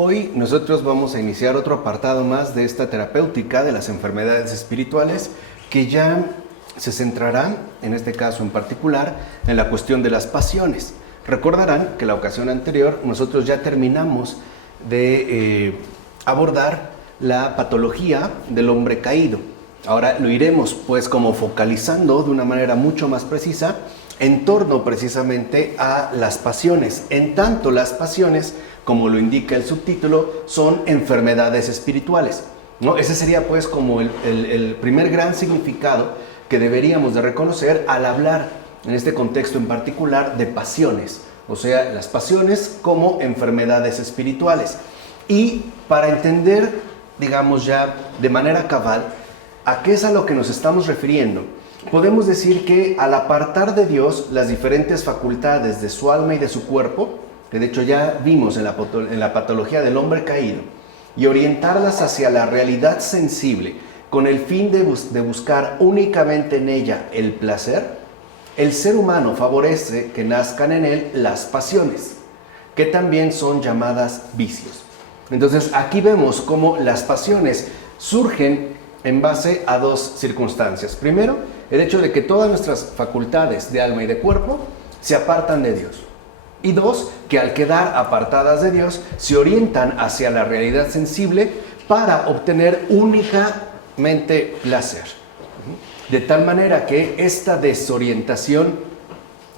Hoy nosotros vamos a iniciar otro apartado más de esta terapéutica de las enfermedades espirituales que ya se centrará, en este caso en particular, en la cuestión de las pasiones. Recordarán que la ocasión anterior nosotros ya terminamos de abordar la patología del hombre caído. Ahora lo iremos pues como focalizando de una manera mucho más precisa en torno precisamente a las pasiones. En tanto las pasiones, como lo indica el subtítulo, son enfermedades espirituales, ¿no? Ese sería pues como el primer gran significado que deberíamos de reconocer al hablar en este contexto en particular de pasiones, o sea, las pasiones como enfermedades espirituales. Y para entender, digamos ya de manera cabal, a qué es a lo que nos estamos refiriendo, podemos decir que al apartar de Dios las diferentes facultades de su alma y de su cuerpo, que de hecho ya vimos en la patología del hombre caído, y orientarlas hacia la realidad sensible con el fin de buscar únicamente en ella el placer, el ser humano favorece que nazcan en él las pasiones, que también son llamadas vicios. Entonces aquí vemos cómo las pasiones surgen en base a dos circunstancias. Primero, el hecho de que todas nuestras facultades de alma y de cuerpo se apartan de Dios. Y dos, que al quedar apartadas de Dios, se orientan hacia la realidad sensible para obtener únicamente placer. De tal manera que esta desorientación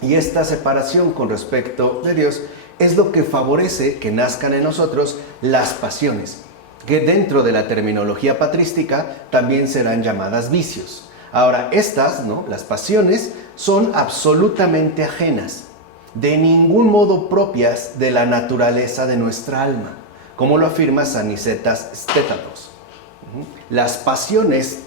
y esta separación con respecto de Dios es lo que favorece que nazcan en nosotros las pasiones, que dentro de la terminología patrística también serán llamadas vicios. Ahora, estas, ¿no?, las pasiones, son absolutamente ajenas, de ningún modo propias de la naturaleza de nuestra alma, como lo afirma Sanicetas Stétatos. Las pasiones,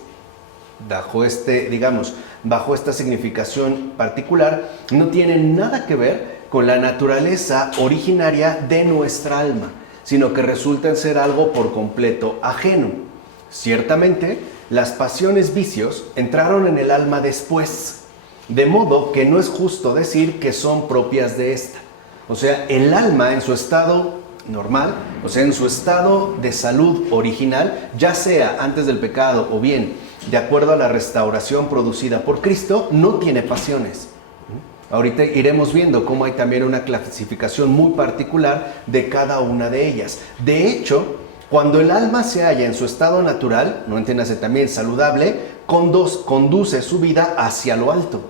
bajo esta significación particular, no tienen nada que ver con la naturaleza originaria de nuestra alma, sino que resultan ser algo por completo ajeno. Ciertamente, las pasiones vicios entraron en el alma después, de modo que no es justo decir que son propias de esta. O sea, el alma en su estado normal, o sea, en su estado de salud original, ya sea antes del pecado o bien de acuerdo a la restauración producida por Cristo, no tiene pasiones. Ahorita iremos viendo cómo hay también una clasificación muy particular de cada una de ellas. De hecho, cuando el alma se halla en su estado natural, no entiéndase también saludable, conduce su vida hacia lo alto,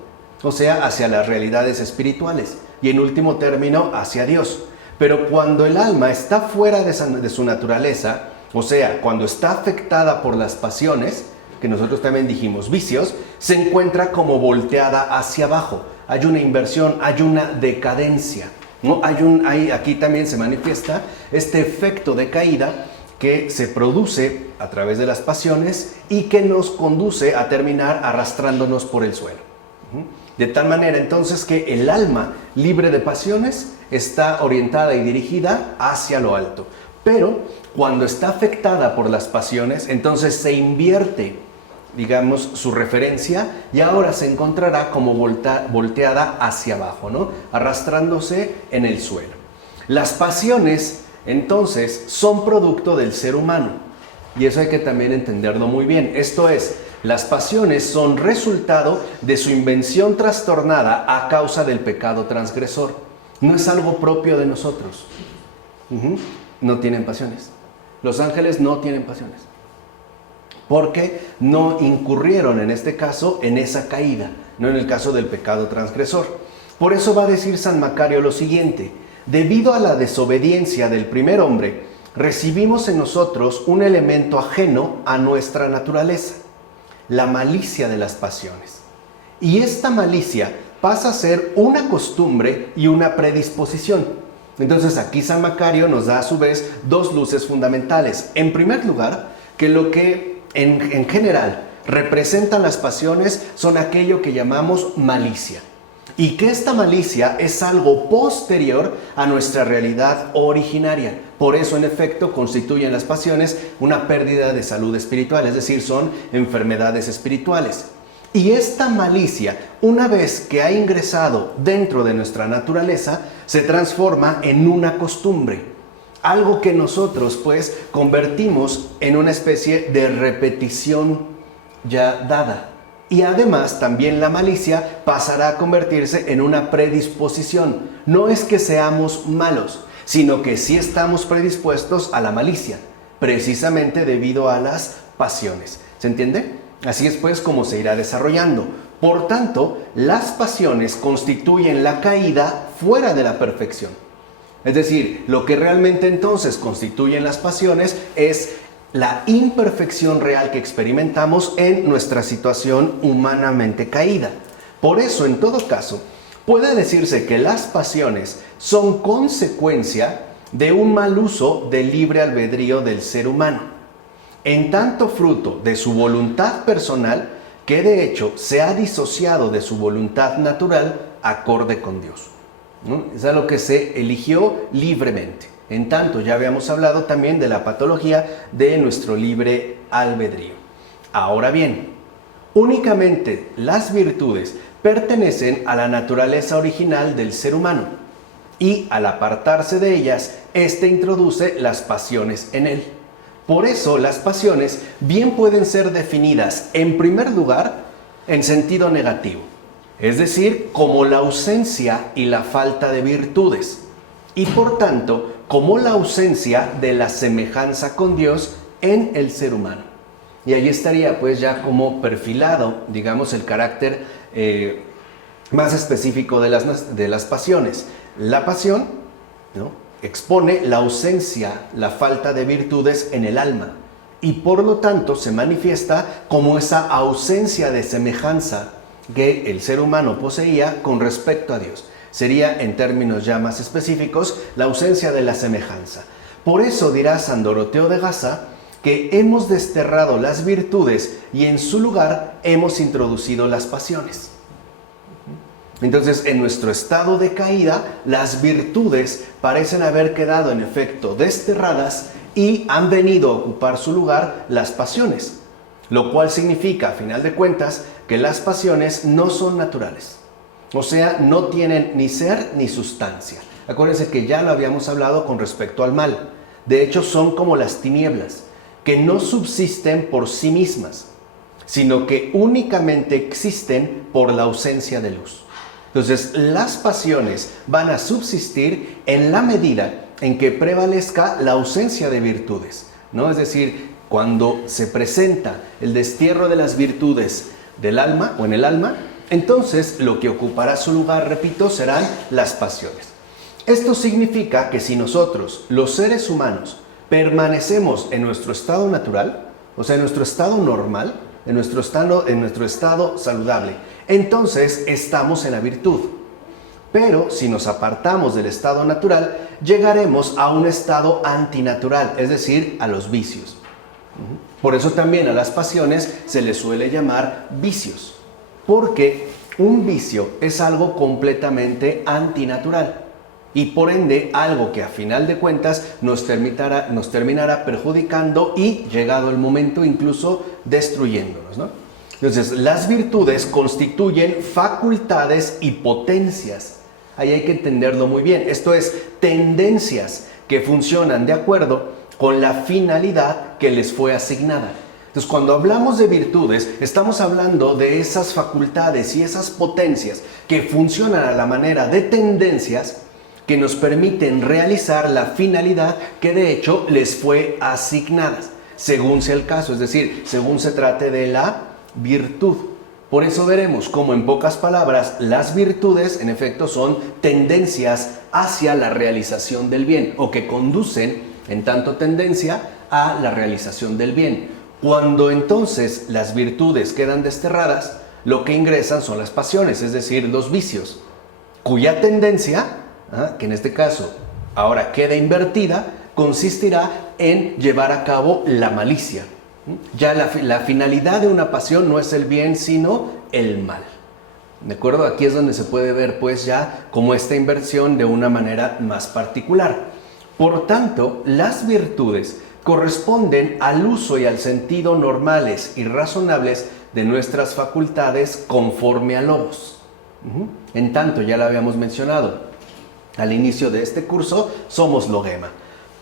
o sea, hacia las realidades espirituales y en último término hacia Dios. Pero cuando el alma está fuera de su naturaleza, o sea, cuando está afectada por las pasiones, que nosotros también dijimos vicios, se encuentra como volteada hacia abajo. Hay una inversión, hay una decadencia, ¿no? Aquí también se manifiesta este efecto de caída que se produce a través de las pasiones y que nos conduce a terminar arrastrándonos por el suelo. De tal manera entonces que el alma libre de pasiones está orientada y dirigida hacia lo alto. Pero cuando está afectada por las pasiones, entonces se invierte, digamos, su referencia y ahora se encontrará como volteada hacia abajo, ¿no?, arrastrándose en el suelo. Las pasiones, entonces, son producto del ser humano y eso hay que también entenderlo muy bien. Esto es, las pasiones son resultado de su invención trastornada a causa del pecado transgresor. No es algo propio de nosotros. No tienen pasiones. Los ángeles no tienen pasiones, porque no incurrieron en este caso en esa caída, no en el caso del pecado transgresor. Por eso va a decir San Macario lo siguiente: debido a la desobediencia del primer hombre, recibimos en nosotros un elemento ajeno a nuestra naturaleza, la malicia de las pasiones. Y esta malicia pasa a ser una costumbre y una predisposición. Entonces aquí San Macario nos da a su vez dos luces fundamentales. En primer lugar, que lo que en general representan las pasiones son aquello que llamamos malicia, y que esta malicia es algo posterior a nuestra realidad originaria. Por eso, en efecto, constituyen las pasiones una pérdida de salud espiritual, es decir, son enfermedades espirituales. Y esta malicia, una vez que ha ingresado dentro de nuestra naturaleza, se transforma en una costumbre. algo que nosotros pues convertimos en una especie de repetición ya dada. Y además también la malicia pasará a convertirse en una predisposición. No es que seamos malos, sino que sí estamos predispuestos a la malicia, precisamente debido a las pasiones. ¿Se entiende? Así es pues como se irá desarrollando. Por tanto, las pasiones constituyen la caída fuera de la perfección. Es decir, lo que realmente entonces constituyen las pasiones es la imperfección real que experimentamos en nuestra situación humanamente caída. Por eso, en todo caso, puede decirse que las pasiones son consecuencia de un mal uso del libre albedrío del ser humano, en tanto fruto de su voluntad personal que de hecho se ha disociado de su voluntad natural acorde con Dios, ¿no? Es algo que se eligió libremente. En tanto, ya habíamos hablado también de la patología de nuestro libre albedrío. Ahora bien, únicamente las virtudes pertenecen a la naturaleza original del ser humano y al apartarse de ellas, éste introduce las pasiones en él. Por eso las pasiones bien pueden ser definidas en primer lugar en sentido negativo, es decir, como la ausencia y la falta de virtudes, y por tanto como la ausencia de la semejanza con Dios en el ser humano. Y ahí estaría pues ya como perfilado, digamos, el carácter más específico de las pasiones. La pasión, ¿no?, expone la ausencia, la falta de virtudes en el alma, y por lo tanto se manifiesta como esa ausencia de semejanza que el ser humano poseía con respecto a Dios. Sería, en términos ya más específicos, la ausencia de la semejanza. Por eso dirá San Doroteo de Gaza que hemos desterrado las virtudes y en su lugar hemos introducido las pasiones. Entonces, en nuestro estado de caída, las virtudes parecen haber quedado en efecto desterradas y han venido a ocupar su lugar las pasiones, lo cual significa, a final de cuentas, que las pasiones no son naturales. O sea, no tienen ni ser ni sustancia. Acuérdense que ya lo habíamos hablado con respecto al mal. De hecho, son como las tinieblas, que no subsisten por sí mismas, sino que únicamente existen por la ausencia de luz. Entonces, las pasiones van a subsistir en la medida en que prevalezca la ausencia de virtudes, ¿no? Es decir, cuando se presenta el destierro de las virtudes del alma o en el alma, entonces lo que ocupará su lugar, repito, serán las pasiones. Esto significa que si nosotros, los seres humanos, permanecemos en nuestro estado natural, o sea, en nuestro estado normal, en nuestro estado saludable, entonces estamos en la virtud. Pero si nos apartamos del estado natural, llegaremos a un estado antinatural, es decir, a los vicios. Por eso también a las pasiones se les suele llamar vicios, porque un vicio es algo completamente antinatural y por ende algo que a final de cuentas nos terminará perjudicando y, llegado el momento, incluso destruyéndonos, ¿no? Entonces, las virtudes constituyen facultades y potencias. Ahí hay que entenderlo muy bien. Esto es, tendencias que funcionan de acuerdo con la finalidad que les fue asignada. Entonces, cuando hablamos de virtudes, estamos hablando de esas facultades y esas potencias que funcionan a la manera de tendencias que nos permiten realizar la finalidad que de hecho les fue asignada, según sea el caso, es decir, según se trate de la virtud. Por eso veremos cómo, en pocas palabras, las virtudes en efecto son tendencias hacia la realización del bien, o que conducen en tanto tendencia a la realización del bien. Cuando entonces las virtudes quedan desterradas, lo que ingresan son las pasiones, es decir, los vicios, cuya tendencia, que en este caso ahora queda invertida, consistirá en llevar a cabo la malicia. Ya la finalidad de una pasión no es el bien, sino el mal. ¿De acuerdo? Aquí es donde se puede ver pues ya como esta inversión de una manera más particular. Por tanto, las virtudes corresponden al uso y al sentido normales y razonables de nuestras facultades conforme a logos. En tanto, ya lo habíamos mencionado al inicio de este curso, somos logema.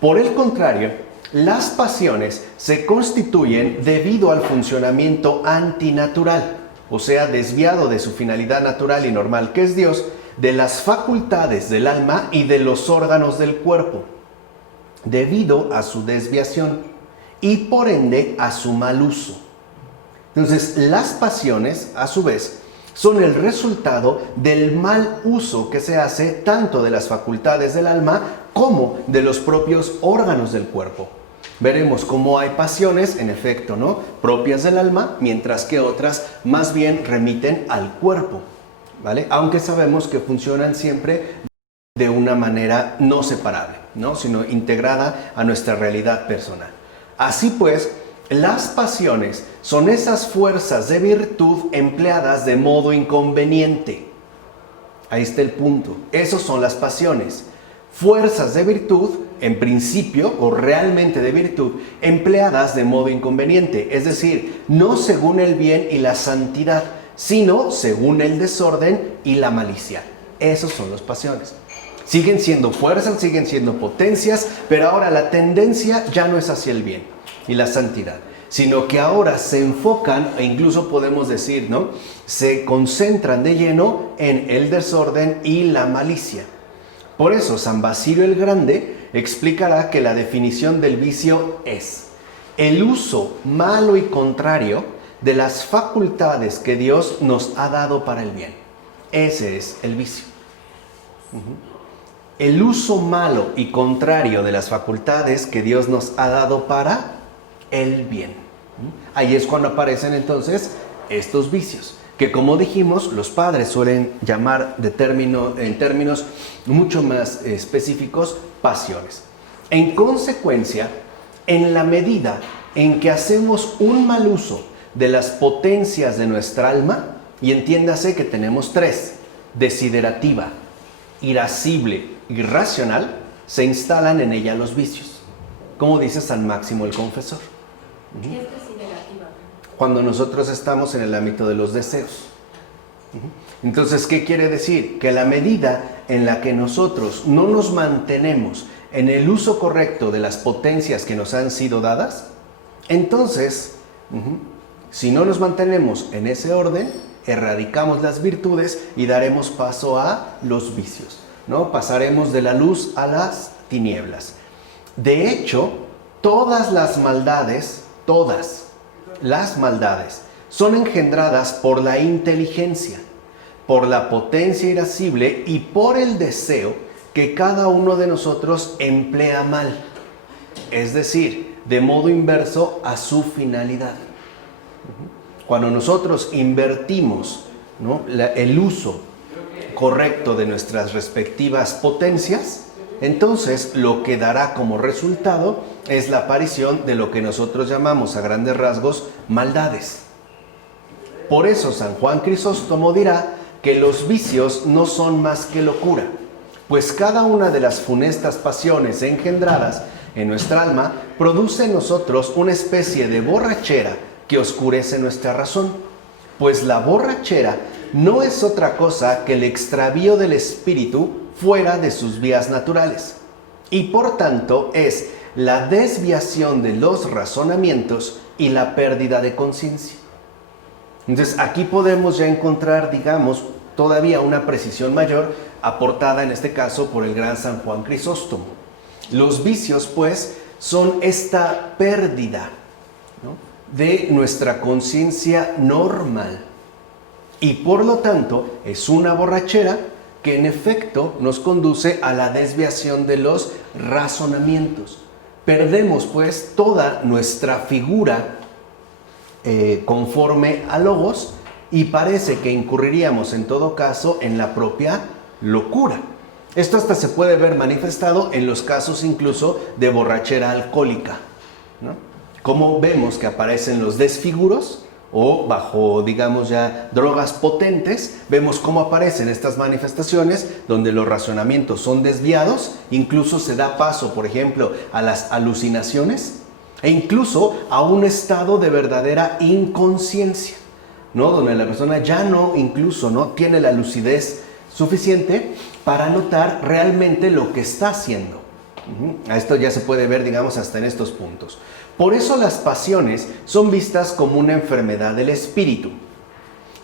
Por el contrario, las pasiones se constituyen debido al funcionamiento antinatural, o sea, desviado de su finalidad natural y normal, que es Dios, de las facultades del alma y de los órganos del cuerpo, debido a su desviación y por ende a su mal uso. Entonces, las pasiones, a su vez, son el resultado del mal uso que se hace tanto de las facultades del alma como de los propios órganos del cuerpo. Veremos cómo hay pasiones, en efecto, ¿no?, propias del alma, mientras que otras más bien remiten al cuerpo, ¿vale? Aunque sabemos que funcionan siempre de una manera no separable, ¿no?, sino integrada a nuestra realidad personal. Así pues, las pasiones son esas fuerzas de virtud empleadas de modo inconveniente. Ahí está el punto. Esos son las pasiones. Fuerzas de virtud, en principio, o realmente de virtud, empleadas de modo inconveniente. Es decir, no según el bien y la santidad, sino según el desorden y la malicia. Esos son las pasiones. Siguen siendo fuerzas, siguen siendo potencias, pero ahora la tendencia ya no es hacia el bien y la santidad, sino que ahora se enfocan, e incluso podemos decir, ¿no?, se concentran de lleno en el desorden y la malicia. Por eso San Basilio el Grande explicará que la definición del vicio es el uso malo y contrario de las facultades que Dios nos ha dado para el bien. Ese es el vicio. El uso malo y contrario de las facultades que Dios nos ha dado para el bien. Ahí es cuando aparecen entonces estos vicios, que como dijimos, los padres suelen llamar en términos mucho más específicos, pasiones. En consecuencia, en la medida en que hacemos un mal uso de las potencias de nuestra alma, y entiéndase que tenemos tres: desiderativa, irascible y racional, se instalan en ella los vicios, como dice San Máximo el Confesor. ¿Qué es desiderativa? Cuando nosotros estamos en el ámbito de los deseos. Entonces, ¿qué quiere decir? Que a la medida en la que nosotros no nos mantenemos en el uso correcto de las potencias que nos han sido dadas, entonces, si no nos mantenemos en ese orden, erradicamos las virtudes y daremos paso a los vicios, ¿no? Pasaremos de la luz a las tinieblas. De hecho, todas las maldades son engendradas por la inteligencia, por la potencia irascible y por el deseo que cada uno de nosotros emplea mal, es decir, de modo inverso a su finalidad. Cuando nosotros invertimos, ¿no?, el uso correcto de nuestras respectivas potencias, entonces lo que dará como resultado es la aparición de lo que nosotros llamamos a grandes rasgos maldades. Por eso San Juan Crisóstomo dirá que los vicios no son más que locura, pues cada una de las funestas pasiones engendradas en nuestra alma produce en nosotros una especie de borrachera que oscurece nuestra razón, pues la borrachera no es otra cosa que el extravío del espíritu fuera de sus vías naturales, y por tanto es la desviación de los razonamientos y la pérdida de conciencia. Entonces aquí podemos ya encontrar, digamos, todavía una precisión mayor aportada en este caso por el gran San Juan Crisóstomo. Los vicios, pues, son esta pérdida, ¿no?, de nuestra conciencia normal, y por lo tanto es una borrachera que en efecto nos conduce a la desviación de los razonamientos. Perdemos pues toda nuestra figura conforme a logos, y parece que incurriríamos en todo caso en la propia locura. Esto hasta se puede ver manifestado en los casos incluso de borrachera alcohólica, ¿no? Como vemos que aparecen los desfiguros, o bajo, digamos, ya drogas potentes, vemos cómo aparecen estas manifestaciones donde los razonamientos son desviados, incluso se da paso, por ejemplo, a las alucinaciones e incluso a un estado de verdadera inconsciencia, ¿no?, donde la persona ya no, incluso, no tiene la lucidez suficiente para notar realmente lo que está haciendo. A esto ya se puede ver, digamos, hasta en estos puntos. Por eso las pasiones son vistas como una enfermedad del espíritu,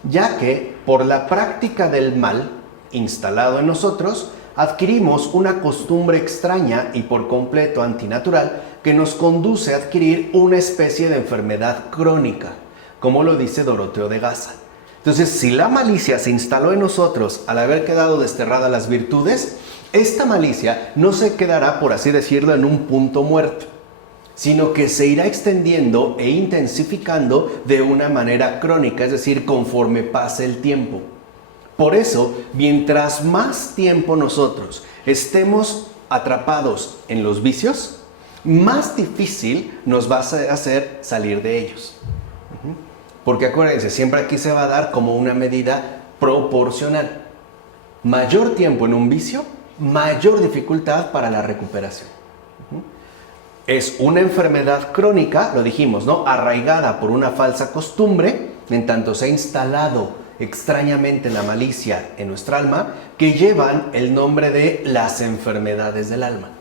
ya que por la práctica del mal instalado en nosotros, adquirimos una costumbre extraña y por completo antinatural que nos conduce a adquirir una especie de enfermedad crónica, como lo dice Doroteo de Gaza. Entonces, si la malicia se instaló en nosotros al haber quedado desterradas las virtudes, esta malicia no se quedará, por así decirlo, en un punto muerto, sino que se irá extendiendo e intensificando de una manera crónica, es decir, conforme pase el tiempo. Por eso, mientras más tiempo nosotros estemos atrapados en los vicios, más difícil nos va a hacer salir de ellos. Porque acuérdense, siempre aquí se va a dar como una medida proporcional. Mayor tiempo en un vicio, mayor dificultad para la recuperación. Es una enfermedad crónica, lo dijimos, ¿no? Arraigada por una falsa costumbre, en tanto se ha instalado extrañamente la malicia en nuestra alma, que llevan el nombre de las enfermedades del alma.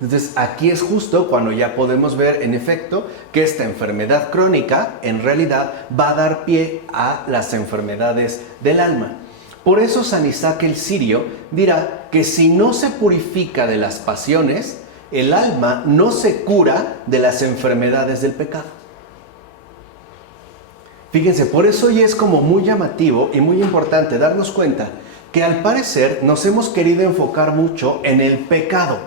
Entonces, aquí es justo cuando ya podemos ver, en efecto, que esta enfermedad crónica, en realidad, va a dar pie a las enfermedades del alma. Por eso San Isaac el Sirio dirá que si no se purifica de las pasiones, el alma no se cura de las enfermedades del pecado. Fíjense, por eso ya es como muy llamativo y muy importante darnos cuenta que al parecer nos hemos querido enfocar mucho en el pecado,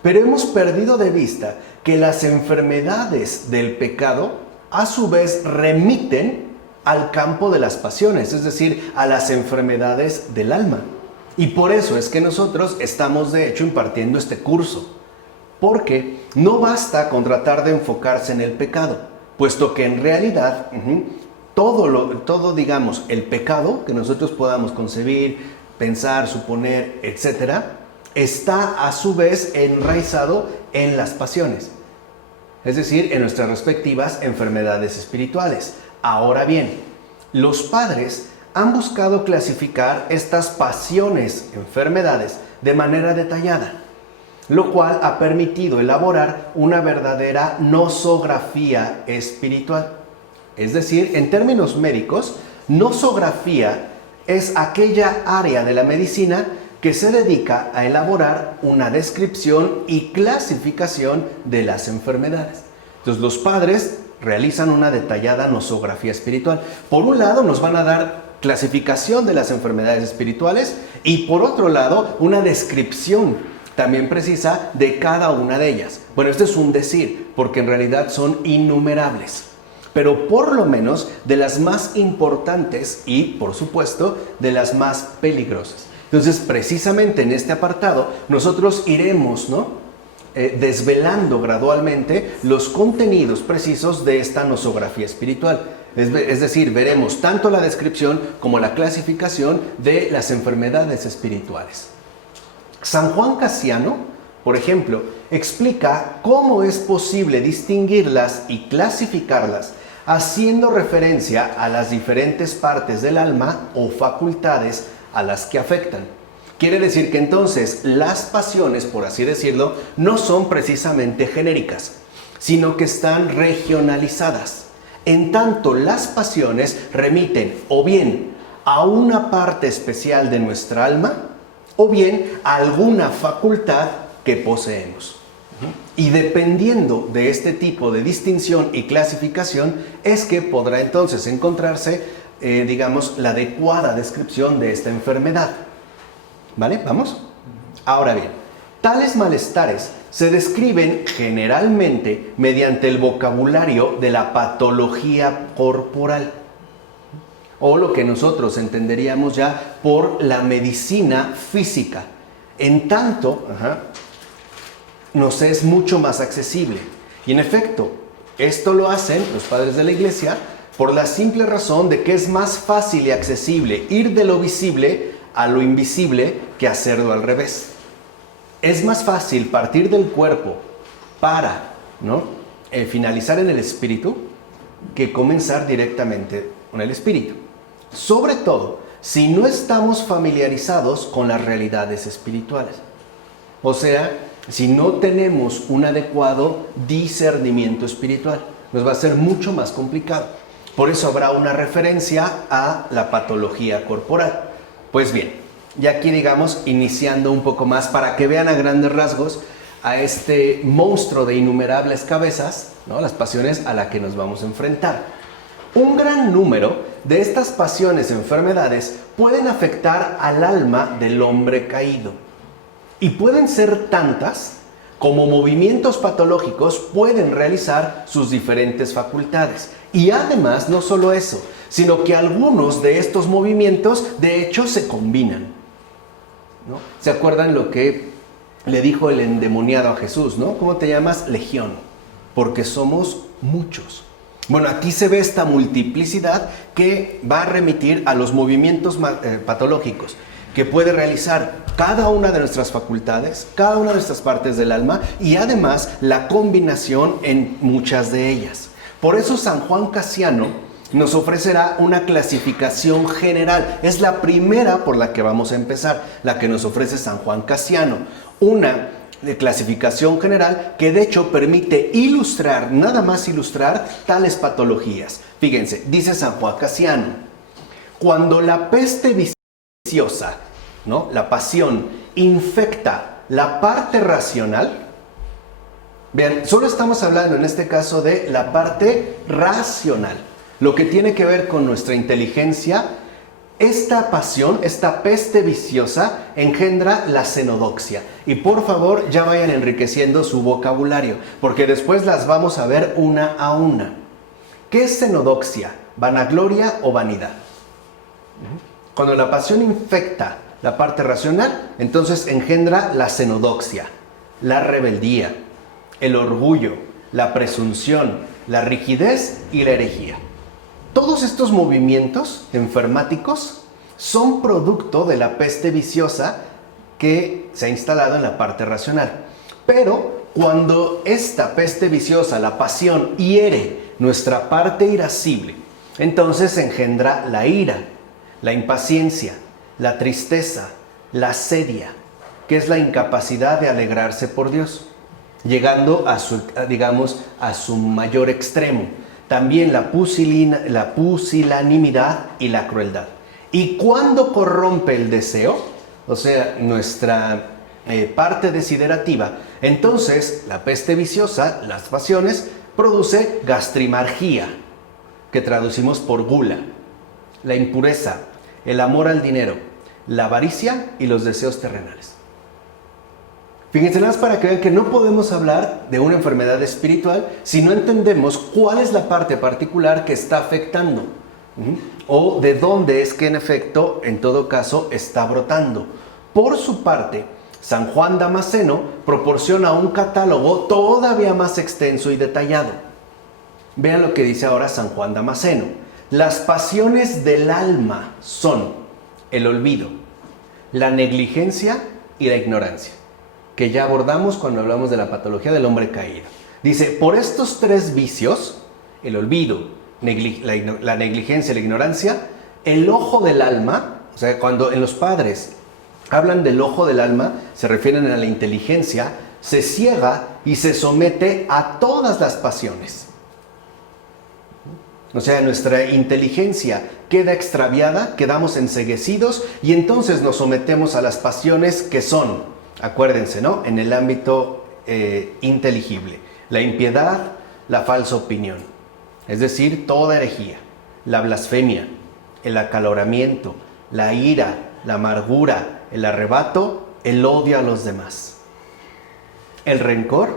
pero hemos perdido de vista que las enfermedades del pecado a su vez remiten al campo de las pasiones, es decir, a las enfermedades del alma. Y por eso es que nosotros estamos de hecho impartiendo este curso, porque no basta con tratar de enfocarse en el pecado, puesto que en realidad todo, digamos, el pecado que nosotros podamos concebir, pensar, suponer, etcétera, está a su vez enraizado en las pasiones, es decir, en nuestras respectivas enfermedades espirituales. Ahora bien, los padres han buscado clasificar estas pasiones, enfermedades, de manera detallada, lo cual ha permitido elaborar una verdadera nosografía espiritual. Es decir, en términos médicos, nosografía es aquella área de la medicina que se dedica a elaborar una descripción y clasificación de las enfermedades. Entonces, los padres realizan una detallada nosografía espiritual. Por un lado, nos van a dar clasificación de las enfermedades espirituales y por otro lado, una descripción también precisa de cada una de ellas. Bueno, esto es un decir, porque en realidad son innumerables, pero por lo menos de las más importantes y, por supuesto, de las más peligrosas. Entonces, precisamente en este apartado, nosotros iremos, desvelando gradualmente los contenidos precisos de esta nosografía espiritual. Es decir, veremos tanto la descripción como la clasificación de las enfermedades espirituales. San Juan Casiano, por ejemplo, explica cómo es posible distinguirlas y clasificarlas haciendo referencia a las diferentes partes del alma o facultades a las que afectan. Quiere decir que entonces las pasiones, por así decirlo, no son precisamente genéricas, sino que están regionalizadas. En tanto, las pasiones remiten o bien a una parte especial de nuestra alma, o bien a alguna facultad que poseemos. Y dependiendo de este tipo de distinción y clasificación, es que podrá entonces encontrarse, la adecuada descripción de esta enfermedad. ¿Vale? ¿Vamos? Ahora bien, tales malestares se describen generalmente mediante el vocabulario de la patología corporal, o lo que nosotros entenderíamos ya por la medicina física. En tanto, nos es mucho más accesible. Y en efecto, esto lo hacen los padres de la Iglesia por la simple razón de que es más fácil y accesible ir de lo visible a lo invisible que hacerlo al revés. Es más fácil partir del cuerpo para finalizar en el espíritu que comenzar directamente con el espíritu. Sobre todo, si no estamos familiarizados con las realidades espirituales. O sea, si no tenemos un adecuado discernimiento espiritual. Nos va a ser mucho más complicado. Por eso habrá una referencia a la patología corporal. Pues bien, ya aquí digamos, iniciando un poco más para que vean a grandes rasgos a este monstruo de innumerables cabezas, ¿no? Las pasiones a las que nos vamos a enfrentar. Un gran número de estas pasiones, enfermedades, pueden afectar al alma del hombre caído. Y pueden ser tantas como movimientos patológicos pueden realizar sus diferentes facultades. Y además, no solo eso, sino que algunos de estos movimientos, de hecho, se combinan, ¿no? ¿Se acuerdan lo que le dijo el endemoniado a Jesús, ¿no? ¿Cómo te llamas? Legión, porque somos muchos. Bueno, aquí se ve esta multiplicidad que va a remitir a los movimientos patológicos que puede realizar cada una de nuestras facultades, cada una de nuestras partes del alma y además la combinación en muchas de ellas. Por eso San Juan Casiano nos ofrecerá una clasificación general. Es la primera por la que vamos a empezar, la que nos ofrece San Juan Casiano. Una de clasificación general que de hecho permite ilustrar, nada más ilustrar, tales patologías. Fíjense, dice San Juan Casiano, cuando la peste viciosa, ¿no? La pasión, infecta la parte racional. Vean, solo estamos hablando en este caso de la parte racional, lo que tiene que ver con nuestra inteligencia. Esta pasión, esta peste viciosa, engendra la xenodoxia. Y por favor, ya vayan enriqueciendo su vocabulario, porque después las vamos a ver una a una. ¿Qué es xenodoxia? ¿Vanagloria o vanidad? Cuando la pasión infecta la parte racional, entonces engendra la xenodoxia, la rebeldía, el orgullo, la presunción, la rigidez y la herejía. Todos estos movimientos enfermáticos son producto de la peste viciosa que se ha instalado en la parte racional. Pero cuando esta peste viciosa, la pasión, hiere nuestra parte irascible, entonces engendra la ira, la impaciencia, la tristeza, la sedia, que es la incapacidad de alegrarse por Dios, llegando a su mayor extremo. También la pusilanimidad y la crueldad. Y cuando corrompe el deseo, o sea, nuestra parte desiderativa, entonces la peste viciosa, las pasiones, produce gastrimargía, que traducimos por gula, la impureza, el amor al dinero, la avaricia y los deseos terrenales. Fíjense nada más para que vean que no podemos hablar de una enfermedad espiritual si no entendemos cuál es la parte particular que está afectando, o de dónde es que en efecto, en todo caso, está brotando. Por su parte, San Juan Damasceno proporciona un catálogo todavía más extenso y detallado. Vean lo que dice ahora San Juan Damasceno. Las pasiones del alma son el olvido, la negligencia y la ignorancia, que ya abordamos cuando hablamos de la patología del hombre caído. Dice, por estos tres vicios, el olvido, la negligencia y la ignorancia, el ojo del alma, o sea, cuando en los padres hablan del ojo del alma, se refieren a la inteligencia, se ciega y se somete a todas las pasiones. O sea, nuestra inteligencia queda extraviada, quedamos enceguecidos y entonces nos sometemos a las pasiones que son, acuérdense, ¿no? En el ámbito inteligible, la impiedad, la falsa opinión, es decir, toda herejía, la blasfemia, el acaloramiento, la ira, la amargura, el arrebato, el odio a los demás, el rencor,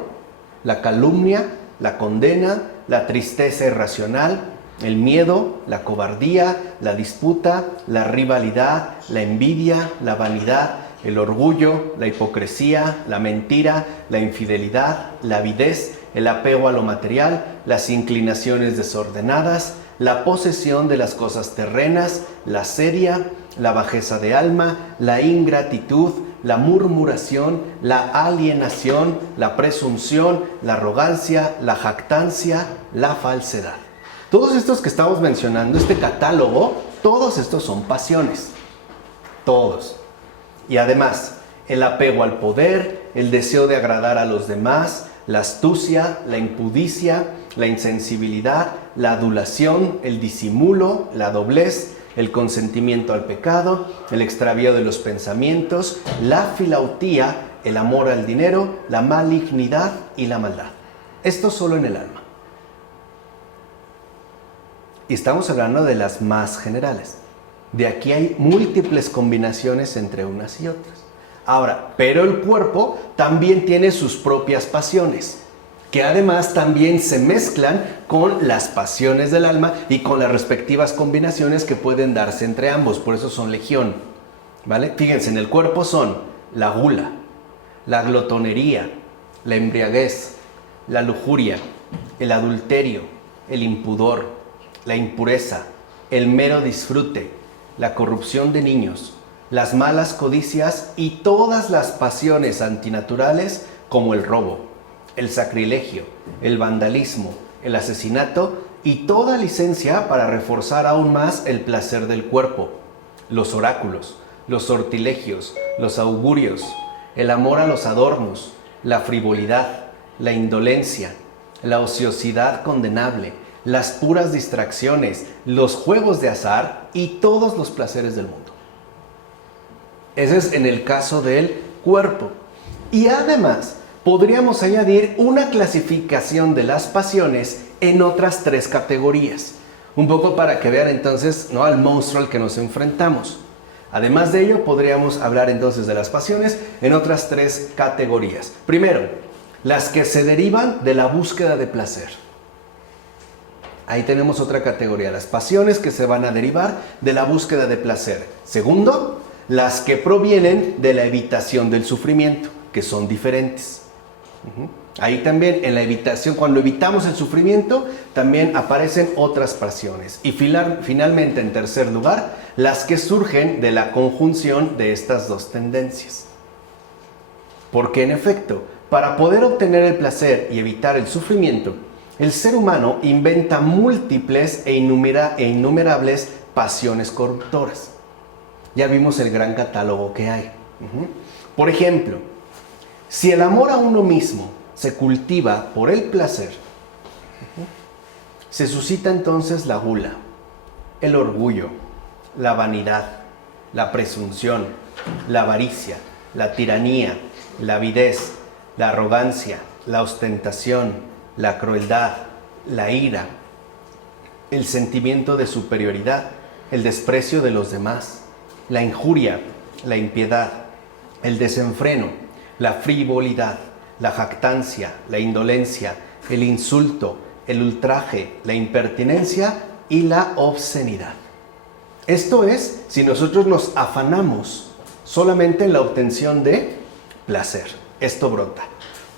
la calumnia, la condena, la tristeza irracional, el miedo, la cobardía, la disputa, la rivalidad, la envidia, la vanidad, el orgullo, la hipocresía, la mentira, la infidelidad, la avidez, el apego a lo material, las inclinaciones desordenadas, la posesión de las cosas terrenas, la sedia, la bajeza de alma, la ingratitud, la murmuración, la alienación, la presunción, la arrogancia, la jactancia, la falsedad. Todos estos que estamos mencionando, este catálogo, todos estos son pasiones. Todos. Y además, el apego al poder, el deseo de agradar a los demás, la astucia, la impudicia, la insensibilidad, la adulación, el disimulo, la doblez, el consentimiento al pecado, el extravío de los pensamientos, la filautía, el amor al dinero, la malignidad y la maldad. Esto solo en el alma. Y estamos hablando de las más generales. De aquí hay múltiples combinaciones entre unas y otras. Ahora, pero el cuerpo también tiene sus propias pasiones, que además también se mezclan con las pasiones del alma y con las respectivas combinaciones que pueden darse entre ambos. Por eso son legión, ¿vale? Fíjense, en el cuerpo son la gula, la glotonería, la embriaguez, la lujuria, el adulterio, el impudor, la impureza, el mero disfrute, la corrupción de niños, las malas codicias y todas las pasiones antinaturales como el robo, el sacrilegio, el vandalismo, el asesinato y toda licencia para reforzar aún más el placer del cuerpo, los oráculos, los sortilegios, los augurios, el amor a los adornos, la frivolidad, la indolencia, la ociosidad condenable, las puras distracciones, los juegos de azar y todos los placeres del mundo. Ese es en el caso del cuerpo. Y además, podríamos añadir una clasificación de las pasiones en otras 3 categorías. Un poco para que vean entonces, ¿no?, al monstruo al que nos enfrentamos. Además de ello, podríamos hablar entonces de las pasiones en otras 3 categorías. Primero, las que se derivan de la búsqueda de placer. Ahí tenemos otra categoría, las pasiones que se van a derivar de la búsqueda de placer. Segundo, las que provienen de la evitación del sufrimiento, que son diferentes. Ahí también en la evitación, cuando evitamos el sufrimiento, también aparecen otras pasiones. Y finalmente, en tercer lugar, las que surgen de la conjunción de estas 2 tendencias. Porque en efecto, para poder obtener el placer y evitar el sufrimiento, el ser humano inventa múltiples e innumerables pasiones corruptoras. Ya vimos el gran catálogo que hay. Por ejemplo, si el amor a uno mismo se cultiva por el placer, se suscita entonces la gula, el orgullo, la vanidad, la presunción, la avaricia, la tiranía, la avidez, la arrogancia, la ostentación, la crueldad, la ira, el sentimiento de superioridad, el desprecio de los demás, la injuria, la impiedad, el desenfreno, la frivolidad, la jactancia, la indolencia, el insulto, el ultraje, la impertinencia y la obscenidad. Esto es si nosotros nos afanamos solamente en la obtención de placer. Esto brota.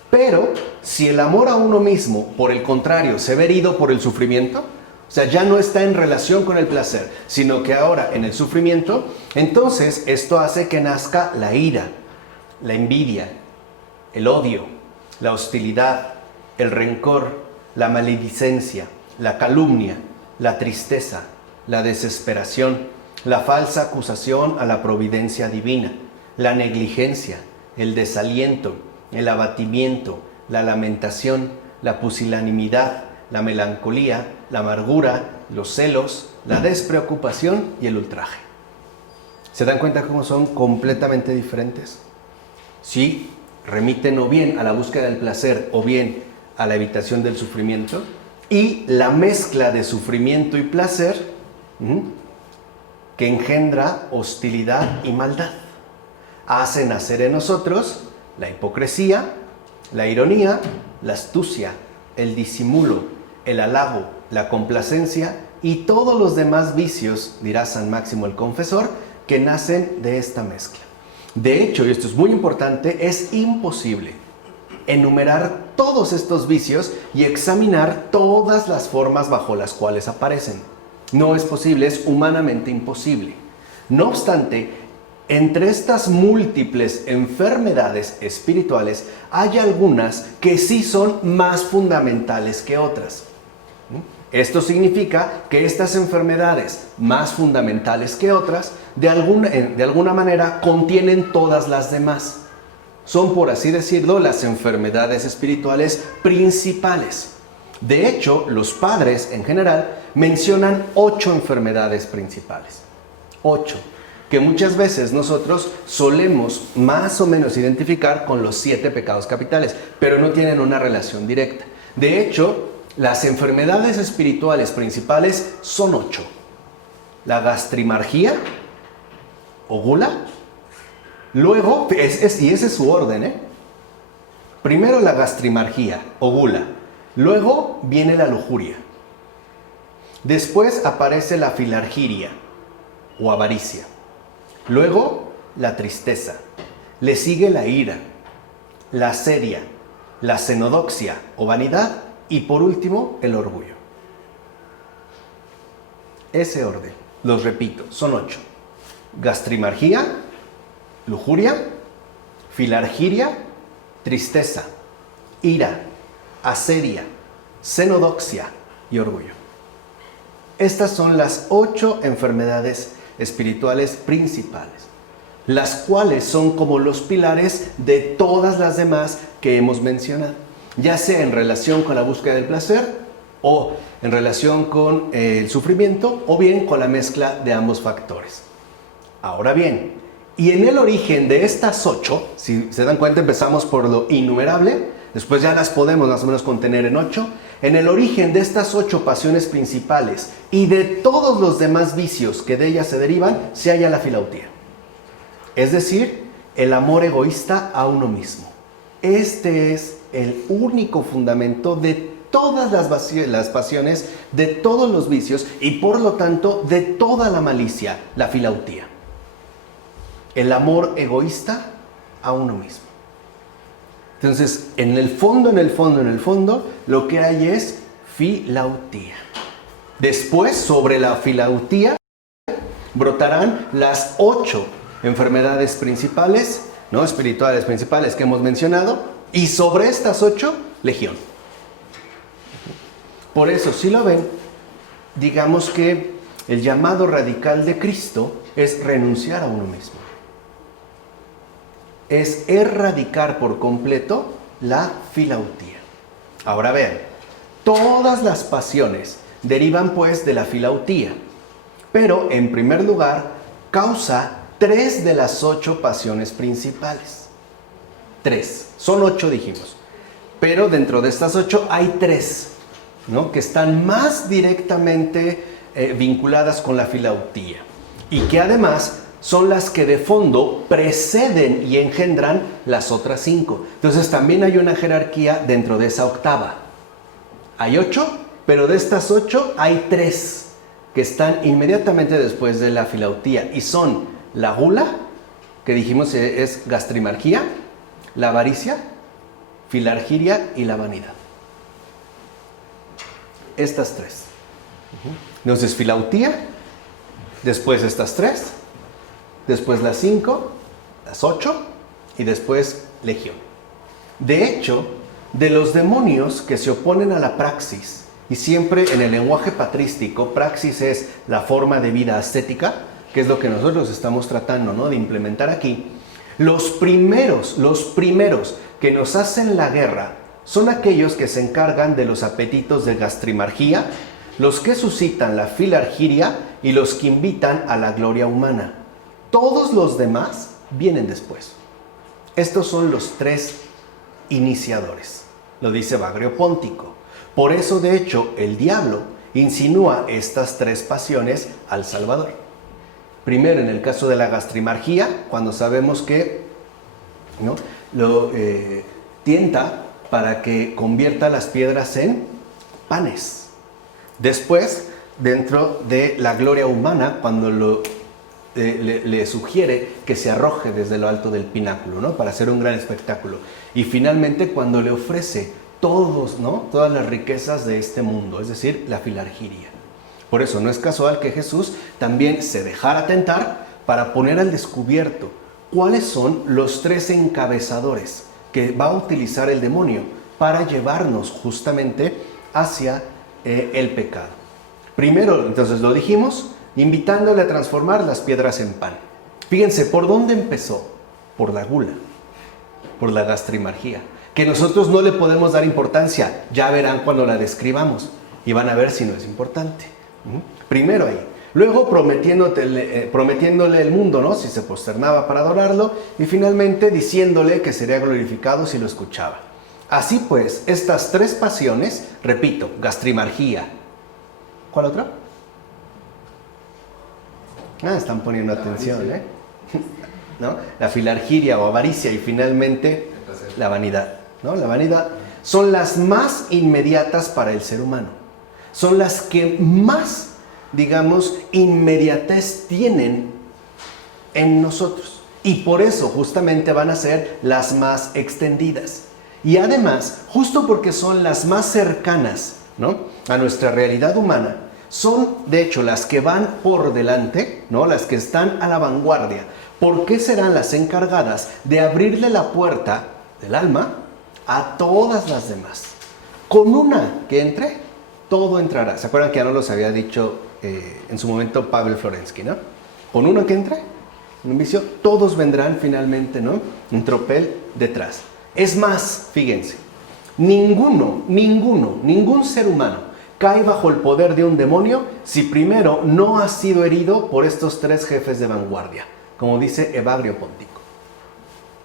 Pero si el amor a uno mismo, por el contrario, se ve herido por el sufrimiento, o sea, ya no está en relación con el placer, sino que ahora en el sufrimiento, entonces esto hace que nazca la ira, la envidia, el odio, la hostilidad, el rencor, la maledicencia, la calumnia, la tristeza, la desesperación, la falsa acusación a la providencia divina, la negligencia, el desaliento, el abatimiento, la lamentación, la pusilanimidad, la melancolía, la amargura, los celos, la despreocupación y el ultraje. ¿Se dan cuenta cómo son completamente diferentes? Sí, remiten o bien a la búsqueda del placer o bien a la evitación del sufrimiento, y la mezcla de sufrimiento y placer que engendra hostilidad y maldad hace nacer en nosotros la hipocresía, la ironía, la astucia, el disimulo, el halago, la complacencia y todos los demás vicios, dirá San Máximo el Confesor, que nacen de esta mezcla. De hecho, y esto es muy importante, es imposible enumerar todos estos vicios y examinar todas las formas bajo las cuales aparecen. No es posible, es humanamente imposible. No obstante, entre estas múltiples enfermedades espirituales hay algunas que sí son más fundamentales que otras. Esto significa que estas enfermedades más fundamentales que otras, de alguna manera, contienen todas las demás. Son, por así decirlo, las enfermedades espirituales principales. De hecho, los padres en general mencionan 8 enfermedades principales. 8, que muchas veces nosotros solemos más o menos identificar con los 7 pecados capitales, pero no tienen una relación directa. De hecho, las enfermedades espirituales principales son 8. La gastrimargía o gula. Luego, y ese es su orden, Primero la gastrimargía o gula. Luego viene la lujuria. Después aparece la filargiria o avaricia. Luego la tristeza. Le sigue la ira, la asedia, la xenodoxia o vanidad y por último el orgullo. Ese orden, los repito, son 8. Gastrimargía, lujuria, filargiria, tristeza, ira, asedia, xenodoxia y orgullo. Estas son las 8 enfermedades espirituales principales, las cuales son como los pilares de todas las demás que hemos mencionado, ya sea en relación con la búsqueda del placer o en relación con el sufrimiento o bien con la mezcla de ambos factores. Ahora bien, y en el origen de estas 8, si se dan cuenta, empezamos por lo innumerable, después ya las podemos más o menos contener en 8. En el origen de estas 8 pasiones principales y de todos los demás vicios que de ellas se derivan, se halla la filautía. Es decir, el amor egoísta a uno mismo. Este es el único fundamento de todas las pasiones, de todos los vicios y por lo tanto de toda la malicia, la filautía. El amor egoísta a uno mismo. Entonces, en el fondo, lo que hay es filautía. Después, sobre la filautía, brotarán las 8 enfermedades principales, ¿no? Espirituales principales que hemos mencionado, y sobre estas 8, legión. Por eso, si lo ven, digamos que el llamado radical de Cristo es renunciar a uno mismo. Es erradicar por completo la filautía. Ahora vean, todas las pasiones derivan pues de la filautía, pero en primer lugar causa 3 de las 8 pasiones principales. 3, son 8 dijimos, pero dentro de estas 8 hay 3, ¿no? Que están más directamente vinculadas con la filautía y que además son las que de fondo preceden y engendran las otras 5. Entonces también hay una jerarquía dentro de esa octava. Hay 8, pero de estas 8 hay 3 que están inmediatamente después de la filautía y son la gula, que dijimos es gastrimargía, la avaricia, filargiria y la vanidad. Estas 3. Entonces filautía, después estas 3, después las 5, las 8 y después legión. De hecho, de los demonios que se oponen a la praxis, y siempre en el lenguaje patrístico, praxis es la forma de vida ascética, que es lo que nosotros estamos tratando, ¿no?, de implementar aquí. Los primeros que nos hacen la guerra son aquellos que se encargan de los apetitos de gastrimargía, los que suscitan la filargiria y los que invitan a la gloria humana. Todos los demás vienen después. Estos son los 3 iniciadores, lo dice Bagrio Póntico. Por eso, de hecho, el diablo insinúa estas 3 pasiones al Salvador. Primero, en el caso de la gastrimargía, cuando sabemos que, ¿no?, lo tienta para que convierta las piedras en panes. Después, dentro de la gloria humana, cuando le sugiere que se arroje desde lo alto del pináculo, ¿no?, para hacer un gran espectáculo. Y finalmente, cuando le ofrece todas las riquezas de este mundo, es decir, la filargiria. Por eso no es casual que Jesús también se dejara tentar para poner al descubierto cuáles son los 3 encabezadores que va a utilizar el demonio para llevarnos justamente hacia el pecado. Primero, entonces lo dijimos, invitándole a transformar las piedras en pan. Fíjense, ¿por dónde empezó? Por la gula. por la gastrimargía, que nosotros no le podemos dar importancia. Ya verán cuando la describamos y van a ver si no es importante. Primero ahí. Luego prometiéndole el mundo, ¿no? Si se prosternaba para adorarlo, y finalmente diciéndole que sería glorificado si lo escuchaba. Así pues, estas tres pasiones, repito, gastrimargía. ¿Cuál otra? Están poniendo atención, ¿eh? ¿No? La filargiria o avaricia y finalmente la vanidad, ¿no? La vanidad son las más inmediatas para el ser humano. Son las que más, digamos, inmediatez tienen en nosotros. Y por eso justamente van a ser las más extendidas. Y además, justo porque son las más cercanas, ¿no?, a nuestra realidad humana, son de hecho las que van por delante, ¿no?, las que están a la vanguardia, porque serán las encargadas de abrirle la puerta del alma a todas las demás. Con una que entre, todo entrará. ¿Se acuerdan que ya nos los había dicho en su momento Pavel Florensky, ¿no? Con uno que entre, en un vicio, todos vendrán finalmente, ¿no?, un tropel detrás. Es más, fíjense, ningún ser humano cae bajo el poder de un demonio si primero no ha sido herido por estos tres jefes de vanguardia, como dice Evagrio Póntico.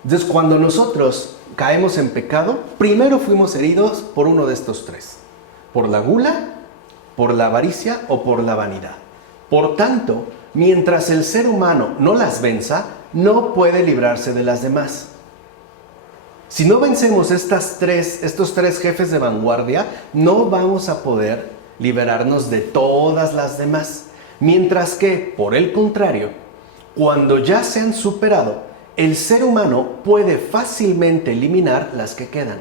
Entonces, cuando nosotros caemos en pecado, primero fuimos heridos por uno de estos tres, por la gula, por la avaricia o por la vanidad. Por tanto, mientras el ser humano no las venza, no puede librarse de las demás. Si no vencemos estos tres jefes de vanguardia, no vamos a poder liberarnos de todas las demás. Mientras que, por el contrario, cuando ya se han superado, el ser humano puede fácilmente eliminar las que quedan.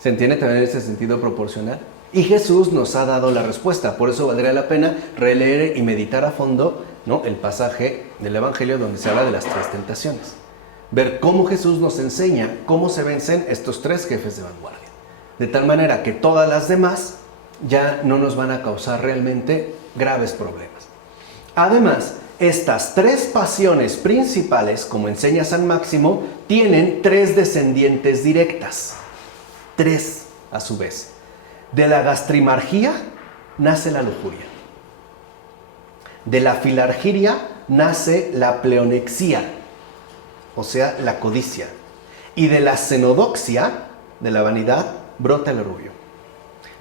¿Se entiende también ese sentido proporcional? Y Jesús nos ha dado la respuesta. Por eso valdría la pena releer y meditar a fondo, ¿no?, el pasaje del Evangelio donde se habla de las tres tentaciones. Ver cómo Jesús nos enseña cómo se vencen estos tres jefes de vanguardia. De tal manera que todas las demás ya no nos van a causar realmente graves problemas. Además, estas tres pasiones principales, como enseña San Máximo, tienen tres descendientes directas. Tres, a su vez. De la gastrimargía nace la lujuria. De la filargiria nace la pleonexia, o sea, la codicia. Y de la xenodoxia, de la vanidad, brota el orgullo.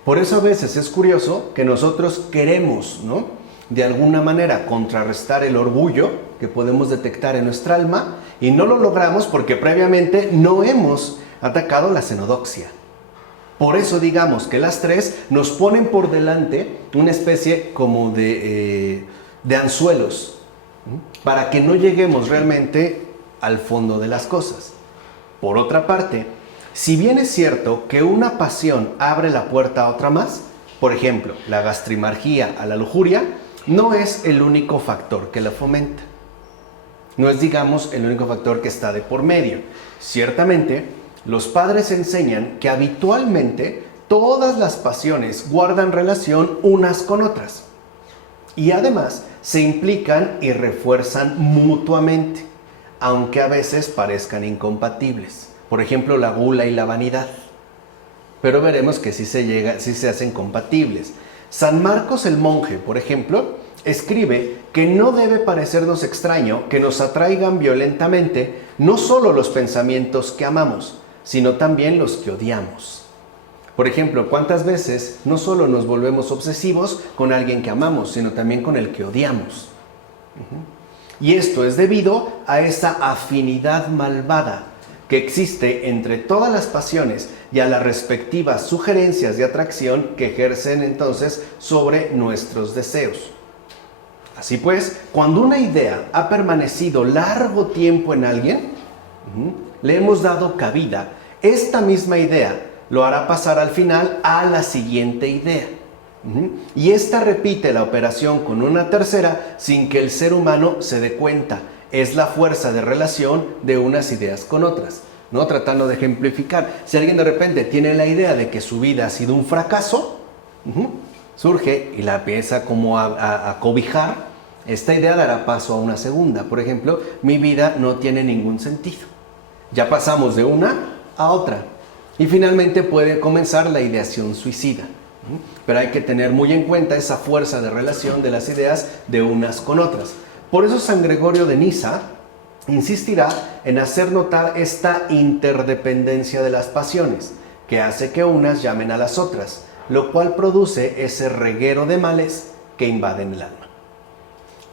Por eso a veces es curioso que nosotros queremos, ¿no?, de alguna manera contrarrestar el orgullo que podemos detectar en nuestra alma, y no lo logramos porque previamente no hemos atacado la xenodoxia. Por eso digamos que las tres nos ponen por delante una especie como de anzuelos, para que no lleguemos realmente al fondo de las cosas. Por otra parte, si bien es cierto que una pasión abre la puerta a otra más, por ejemplo, la gastrimargía a la lujuria, no es el único factor que la fomenta. No es, digamos, el único factor que está de por medio. Ciertamente, los padres enseñan que habitualmente todas las pasiones guardan relación unas con otras y además se implican y refuerzan mutuamente, aunque a veces parezcan incompatibles. Por ejemplo, la gula y la vanidad. Pero veremos que sí se hacen compatibles. San Marcos el monje, por ejemplo, escribe que no debe parecernos extraño que nos atraigan violentamente no solo los pensamientos que amamos, sino también los que odiamos. Por ejemplo, ¿cuántas veces no solo nos volvemos obsesivos con alguien que amamos, sino también con el que odiamos? Y esto es debido a esa afinidad malvada que existe entre todas las pasiones y a las respectivas sugerencias de atracción que ejercen entonces sobre nuestros deseos. Así pues, cuando una idea ha permanecido largo tiempo en alguien, le hemos dado cabida, esta misma idea lo hará pasar al final a la siguiente idea. Y esta repite la operación con una tercera sin que el ser humano se dé cuenta. Es la fuerza de relación de unas ideas con otras, ¿no? Tratando de ejemplificar. Si alguien de repente tiene la idea de que su vida ha sido un fracaso, surge y la empieza como a cobijar, esta idea dará paso a una segunda. Por ejemplo, mi vida no tiene ningún sentido. Ya pasamos de una a otra. Y finalmente puede comenzar la ideación suicida. Pero hay que tener muy en cuenta esa fuerza de relación de las ideas de unas con otras. Por eso San Gregorio de Niza insistirá en hacer notar esta interdependencia de las pasiones, que hace que unas llamen a las otras, lo cual produce ese reguero de males que invaden el alma.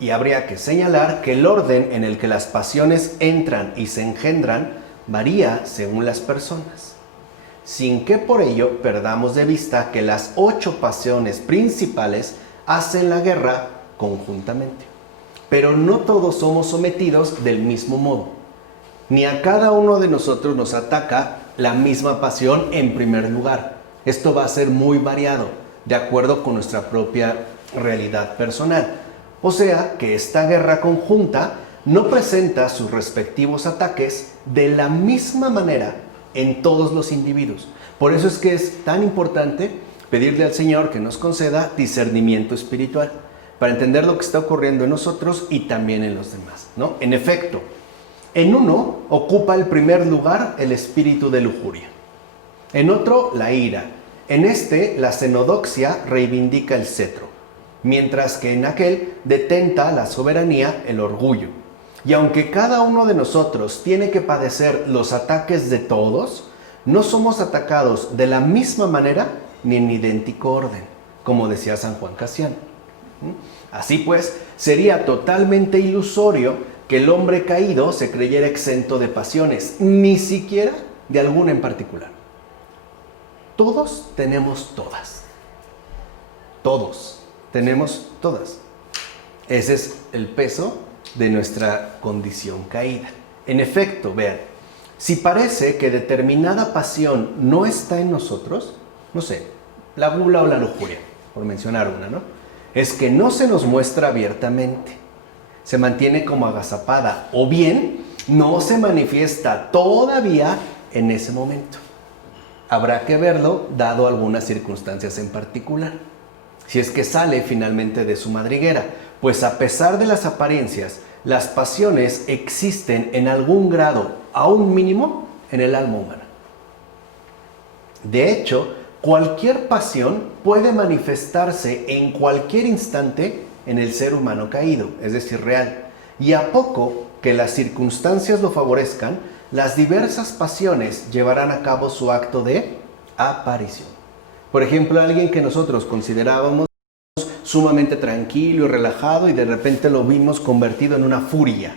Y habría que señalar que el orden en el que las pasiones entran y se engendran varía según las personas, sin que por ello perdamos de vista que las 8 pasiones principales hacen la guerra conjuntamente. Pero no todos somos sometidos del mismo modo, ni a cada uno de nosotros nos ataca la misma pasión en primer lugar. Esto va a ser muy variado, de acuerdo con nuestra propia realidad personal. O sea que esta guerra conjunta no presenta sus respectivos ataques de la misma manera en todos los individuos. Por eso es que es tan importante pedirle al Señor que nos conceda discernimiento espiritual para entender lo que está ocurriendo en nosotros y también en los demás, ¿no? En efecto, en uno ocupa el primer lugar el espíritu de lujuria, en otro la ira, en este la xenodoxia reivindica el cetro, mientras que en aquel detenta la soberanía el orgullo. Y aunque cada uno de nosotros tiene que padecer los ataques de todos, no somos atacados de la misma manera ni en idéntico orden, como decía San Juan Casiano. Así pues, sería totalmente ilusorio que el hombre caído se creyera exento de pasiones, ni siquiera de alguna en particular. Todos tenemos todas. Todos tenemos todas. Ese es el peso de nuestra condición caída. En efecto, vean, si parece que determinada pasión no está en nosotros, no sé, la gula o la lujuria, por mencionar una, ¿no? Es que no se nos muestra abiertamente, se mantiene como agazapada, o bien no se manifiesta todavía en ese momento. Habrá que verlo dado algunas circunstancias en particular, si es que sale finalmente de su madriguera, pues a pesar de las apariencias, las pasiones existen en algún grado, aún mínimo, en el alma humana. De hecho, cualquier pasión puede manifestarse en cualquier instante en el ser humano caído, es decir, real. Y a poco que las circunstancias lo favorezcan, las diversas pasiones llevarán a cabo su acto de aparición. Por ejemplo, alguien que nosotros considerábamos sumamente tranquilo y relajado y de repente lo vimos convertido en una furia.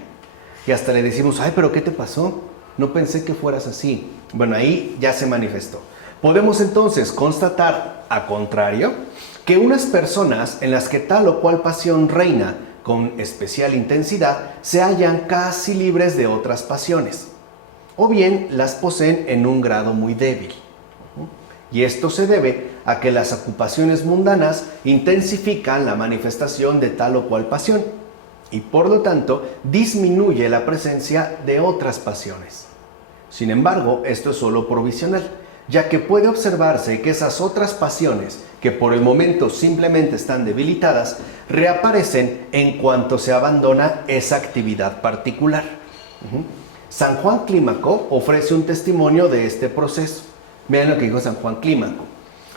Y hasta le decimos, ay, pero ¿qué te pasó? No pensé que fueras así. Bueno, ahí ya se manifestó. Podemos entonces constatar, a contrario, que unas personas en las que tal o cual pasión reina con especial intensidad se hallan casi libres de otras pasiones, o bien las poseen en un grado muy débil. Y esto se debe a que las ocupaciones mundanas intensifican la manifestación de tal o cual pasión y por lo tanto disminuye la presencia de otras pasiones. Sin embargo, esto es solo provisional, ya que puede observarse que esas otras pasiones, que por el momento simplemente están debilitadas, reaparecen en cuanto se abandona esa actividad particular. San Juan Clímaco ofrece un testimonio de este proceso. Vean lo que dijo San Juan Clímaco.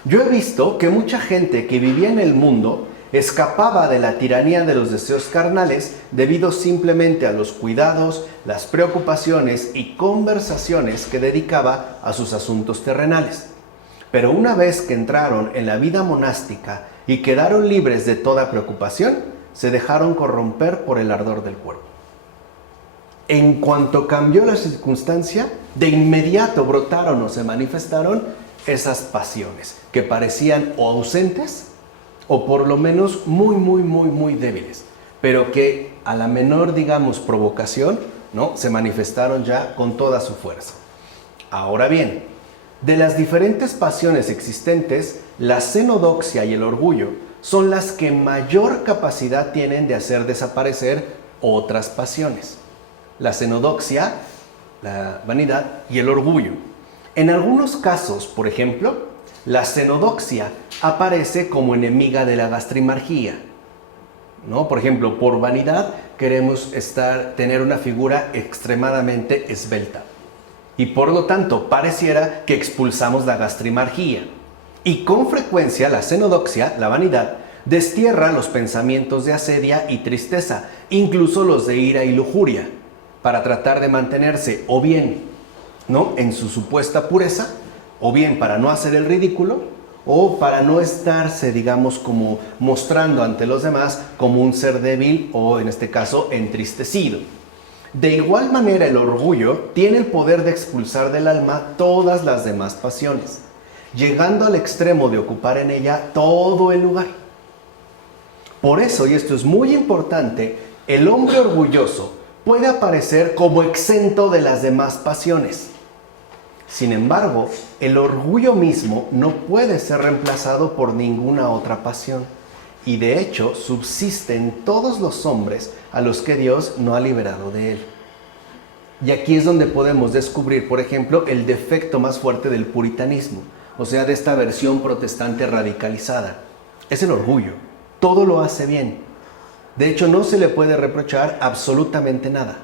Yo he visto que mucha gente que vivía en el mundo escapaba de la tiranía de los deseos carnales debido simplemente a los cuidados, las preocupaciones y conversaciones que dedicaba a sus asuntos terrenales. Pero una vez que entraron en la vida monástica y quedaron libres de toda preocupación, se dejaron corromper por el ardor del cuerpo. En cuanto cambió la circunstancia, de inmediato brotaron o se manifestaron esas pasiones que parecían o ausentes o por lo menos muy débiles, pero que a la menor, digamos, provocación, ¿no?, se manifestaron ya con toda su fuerza. Ahora bien, de las diferentes pasiones existentes, la xenodoxia y el orgullo son las que mayor capacidad tienen de hacer desaparecer otras pasiones. La xenodoxia, la vanidad y el orgullo. En algunos casos, por ejemplo, la xenodoxia aparece como enemiga de la gastrimargía, ¿no? Por ejemplo, por vanidad queremos tener una figura extremadamente esbelta. y por lo tanto pareciera que expulsamos la gastrimargia. Y con frecuencia la xenodoxia, la vanidad, destierra los pensamientos de asedia y tristeza, incluso los de ira y lujuria, para tratar de mantenerse o bien, ¿no?, en su supuesta pureza, o bien para no hacer el ridículo, o para no estarse, digamos, como mostrando ante los demás como un ser débil o, en este caso, entristecido. De igual manera, el orgullo tiene el poder de expulsar del alma todas las demás pasiones, llegando al extremo de ocupar en ella todo el lugar. Por eso, y esto es muy importante, el hombre orgulloso puede aparecer como exento de las demás pasiones. Sin embargo, el orgullo mismo no puede ser reemplazado por ninguna otra pasión. Y de hecho, subsiste en todos los hombres a los que Dios no ha liberado de él. Y aquí es donde podemos descubrir, por ejemplo, el defecto más fuerte del puritanismo, o sea, de esta versión protestante radicalizada. Es el orgullo. Todo lo hace bien. De hecho, no se le puede reprochar absolutamente nada.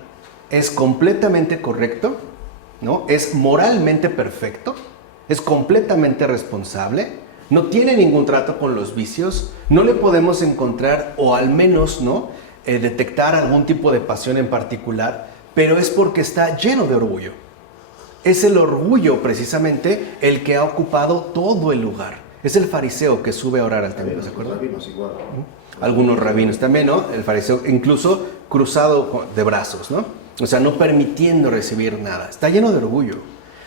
Es completamente correcto, ¿no? Es moralmente perfecto, es completamente responsable, no tiene ningún trato con los vicios, no le podemos encontrar, o al menos, ¿no?, detectar algún tipo de pasión en particular, pero es porque está lleno de orgullo. Es el orgullo, precisamente, el que ha ocupado todo el lugar. Es el fariseo que sube a orar al templo, ¿se acuerdan? Algunos rabinos también, ¿no? El fariseo incluso cruzado de brazos, ¿no? O sea, no permitiendo recibir nada. Está lleno de orgullo.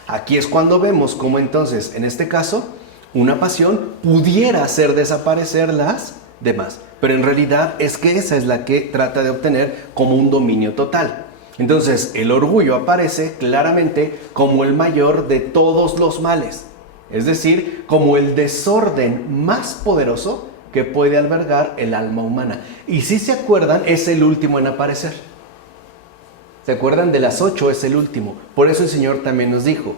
Aquí es cuando vemos cómo entonces, en este caso, una pasión pudiera hacer desaparecer las demás. Pero en realidad es que esa es la que trata de obtener como un dominio total. Entonces, el orgullo aparece claramente como el mayor de todos los males. Es decir, como el desorden más poderoso que puede albergar el alma humana. Y si se acuerdan, es el último en aparecer. ¿Se acuerdan? De las 8 es el último. Por eso el Señor también nos dijo,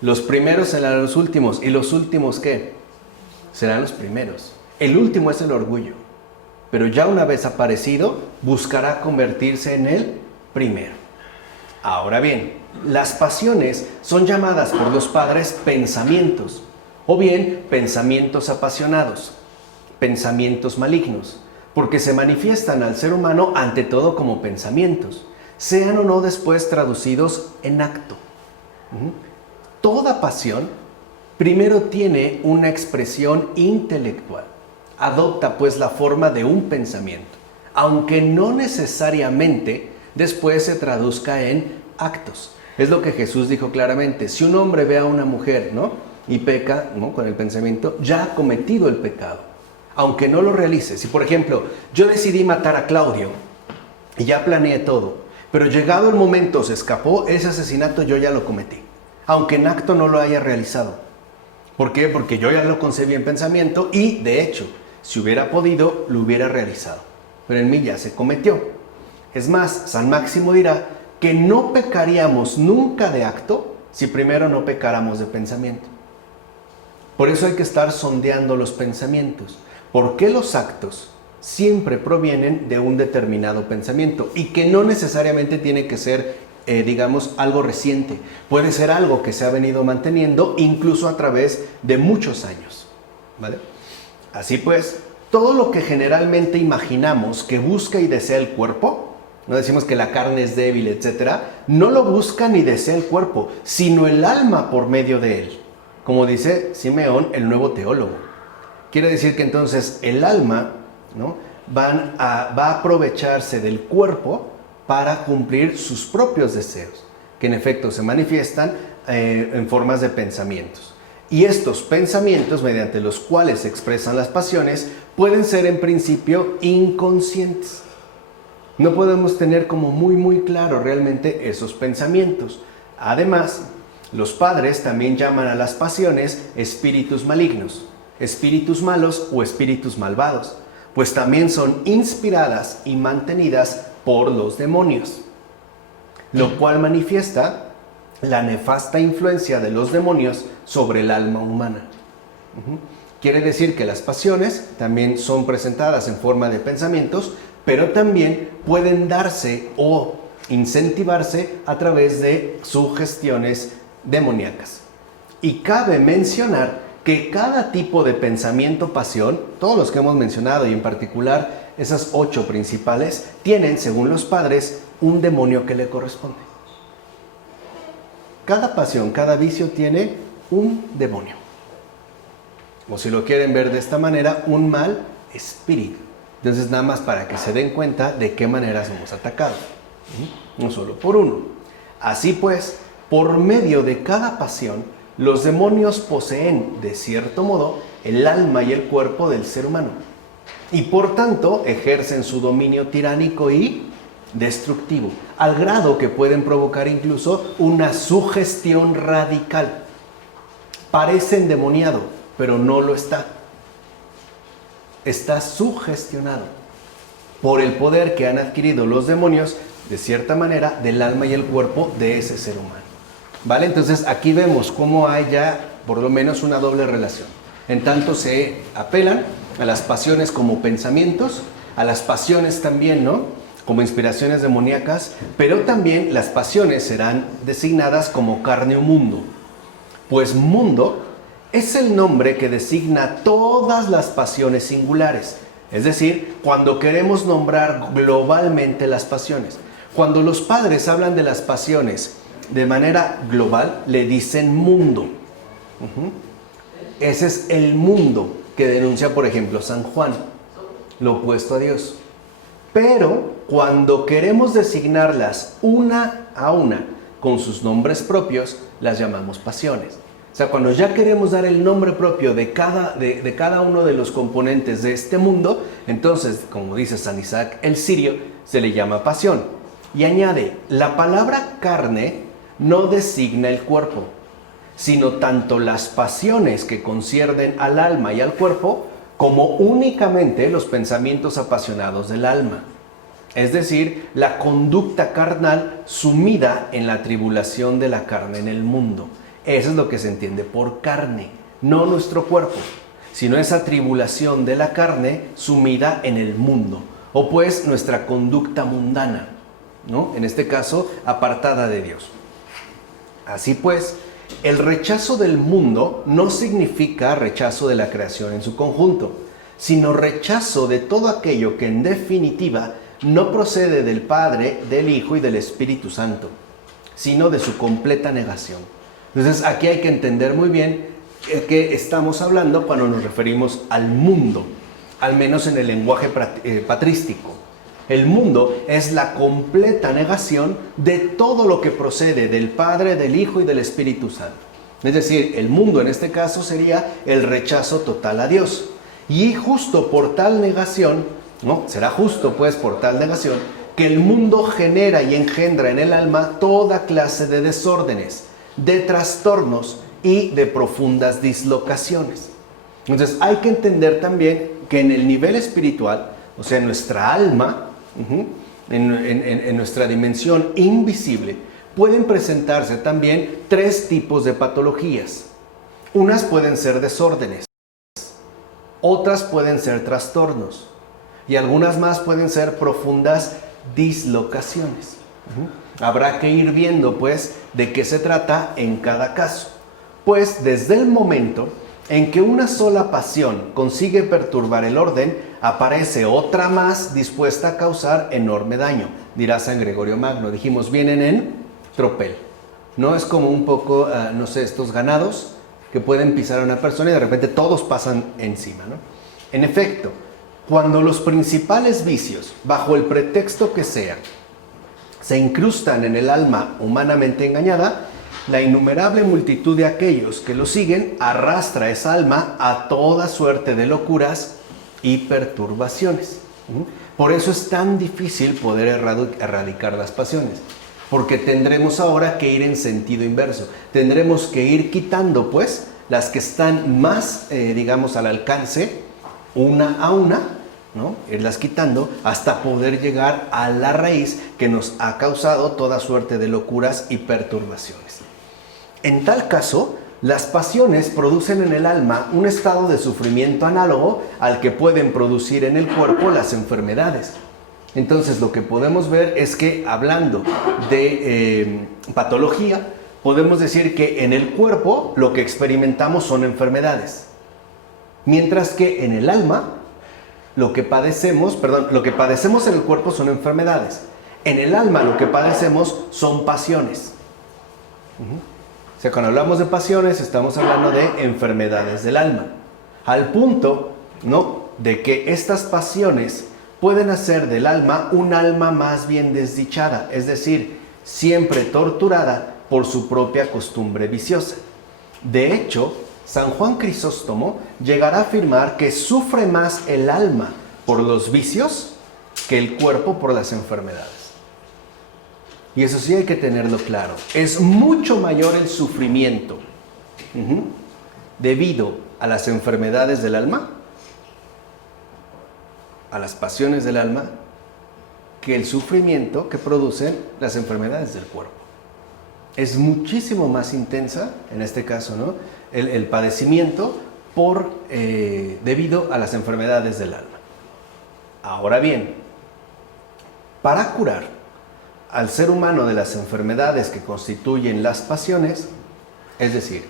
los primeros serán los últimos. ¿Y los últimos qué? Serán los primeros. El último es el orgullo. Pero ya una vez aparecido, buscará convertirse en el primero. Ahora bien, las pasiones son llamadas por los padres pensamientos, o bien pensamientos apasionados, pensamientos malignos, porque se manifiestan al ser humano ante todo como pensamientos, sean o no después traducidos en acto. Toda pasión primero tiene una expresión intelectual, adopta pues la forma de un pensamiento, aunque no necesariamente después se traduzca en actos. Es lo que Jesús dijo claramente: si un hombre ve a una mujer, ¿no?, y peca, ¿no?, con el pensamiento, ya ha cometido el pecado, aunque no lo realice. Si por ejemplo yo decidí matar a Claudio y ya planeé todo, pero llegado el momento se escapó, ese asesinato yo ya lo cometí, aunque en acto no lo haya realizado. ¿Por qué? Porque yo ya lo concebí en pensamiento y, de hecho, si hubiera podido, lo hubiera realizado. Pero en mí ya se cometió. Es más, San Máximo dirá que no pecaríamos nunca de acto si primero no pecáramos de pensamiento. Por eso hay que estar sondeando los pensamientos, porque los actos siempre provienen de un determinado pensamiento y que no necesariamente tiene que ser, digamos, algo reciente. Puede ser algo que se ha venido manteniendo incluso a través de muchos años, ¿vale? Así pues, todo lo que generalmente imaginamos que busca y desea el cuerpo, no decimos que la carne es débil, etc., no lo busca ni desea el cuerpo, sino el alma por medio de él, como dice Simeón, el nuevo teólogo. Quiere decir que entonces el alma, ¿no?, va a aprovecharse del cuerpo para cumplir sus propios deseos, que en efecto se manifiestan en formas de pensamientos. Y estos pensamientos, mediante los cuales se expresan las pasiones, pueden ser en principio inconscientes. No podemos tener como muy claro realmente esos pensamientos. Además, los padres también llaman a las pasiones espíritus malignos, espíritus malos o espíritus malvados, pues también son inspiradas y mantenidas por los demonios, lo cual manifiesta la nefasta influencia de los demonios sobre el alma humana. Quiere decir que las pasiones también son presentadas en forma de pensamientos, pero también pueden darse o incentivarse a través de sugestiones demoníacas. Y cabe mencionar que cada tipo de pensamiento-pasión, todos los que hemos mencionado y en particular esas 8 principales, tienen, según los padres, un demonio que le corresponde. Cada pasión, cada vicio tiene un demonio. O si lo quieren ver de esta manera, un mal espíritu. Entonces, nada más para que se den cuenta de qué manera somos atacados. No solo por uno. Así pues, por medio de cada pasión, los demonios poseen, de cierto modo, el alma y el cuerpo del ser humano. Y por tanto, ejercen su dominio tiránico y destructivo, al grado que pueden provocar incluso una sugestión radical. Parece endemoniado, pero no lo está. Está sugestionado por el poder que han adquirido los demonios, de cierta manera, del alma y el cuerpo de ese ser humano. ¿Vale? Entonces aquí vemos cómo hay ya por lo menos una doble relación. En tanto se apelan a las pasiones como pensamientos, a las pasiones también, ¿no?, como inspiraciones demoníacas, pero también las pasiones serán designadas como carne o mundo. Pues mundo es el nombre que designa todas las pasiones singulares. Es decir, cuando queremos nombrar globalmente las pasiones. Cuando los padres hablan de las pasiones de manera global, le dicen mundo. Ese es el mundo que denuncia, por ejemplo, San Juan, lo opuesto a Dios. Pero cuando queremos designarlas una a una con sus nombres propios, las llamamos pasiones. O sea, cuando ya queremos dar el nombre propio de cada uno de los componentes de este mundo, entonces, como dice San Isaac el Sirio, se le llama pasión. Y añade, la palabra carne no designa el cuerpo, sino tanto las pasiones que conciernen al alma y al cuerpo, como únicamente los pensamientos apasionados del alma. Es decir, la conducta carnal sumida en la tribulación de la carne en el mundo. Eso es lo que se entiende por carne, no nuestro cuerpo, sino esa tribulación de la carne sumida en el mundo, o pues nuestra conducta mundana, ¿no? En este caso, apartada de Dios. Así pues, el rechazo del mundo no significa rechazo de la creación en su conjunto, sino rechazo de todo aquello que en definitiva no procede del Padre, del Hijo y del Espíritu Santo, sino de su completa negación. Entonces aquí hay que entender muy bien qué estamos hablando cuando nos referimos al mundo, al menos en el lenguaje patrístico. El mundo es la completa negación de todo lo que procede del Padre, del Hijo y del Espíritu Santo. Es decir, el mundo en este caso sería el rechazo total a Dios. Y justo por tal negación, ¿no? Será justo pues por tal negación, que el mundo genera y engendra en el alma toda clase de desórdenes, de trastornos y de profundas dislocaciones. Entonces hay que entender también que en el nivel espiritual, o sea, en nuestra alma, en nuestra dimensión invisible, pueden presentarse también 3 tipos de patologías. Unas pueden ser desórdenes, otras pueden ser trastornos y algunas más pueden ser profundas dislocaciones. Habrá que ir viendo pues de qué se trata en cada caso. Pues desde el momento en que una sola pasión consigue perturbar el orden, aparece otra más dispuesta a causar enorme daño, dirá San Gregorio Magno. Dijimos, vienen en tropel. No es como un poco, no sé, estos ganados que pueden pisar a una persona y de repente todos pasan encima, ¿no? En efecto, cuando los principales vicios, bajo el pretexto que sea, se incrustan en el alma humanamente engañada, la innumerable multitud de aquellos que lo siguen arrastra esa alma a toda suerte de locuras y perturbaciones. Por eso es tan difícil poder erradicar las pasiones, porque tendremos ahora que ir en sentido inverso. Tendremos que ir quitando, pues, las que están más, digamos, al alcance, una a una, ¿no? Irlas quitando hasta poder llegar a la raíz que nos ha causado toda suerte de locuras y perturbaciones. En tal caso, las pasiones producen en el alma un estado de sufrimiento análogo al que pueden producir en el cuerpo las enfermedades. Entonces lo que podemos ver es que hablando de patología, podemos decir que en el cuerpo lo que experimentamos son enfermedades, mientras que en el alma lo que padecemos en el cuerpo son enfermedades. En el alma lo que padecemos son pasiones. O sea, cuando hablamos de pasiones estamos hablando de enfermedades del alma, al punto, ¿no?, de que estas pasiones pueden hacer del alma un alma más bien desdichada, es decir, siempre torturada por su propia costumbre viciosa. De hecho, San Juan Crisóstomo llegará a afirmar que sufre más el alma por los vicios que el cuerpo por las enfermedades. Y eso sí hay que tenerlo claro. Es mucho mayor el sufrimiento debido a las enfermedades del alma, a las pasiones del alma, que el sufrimiento que producen las enfermedades del cuerpo. Es muchísimo más intensa, en este caso, ¿no?, el padecimiento debido a las enfermedades del alma. Ahora bien, para curar al ser humano de las enfermedades que constituyen las pasiones, es decir,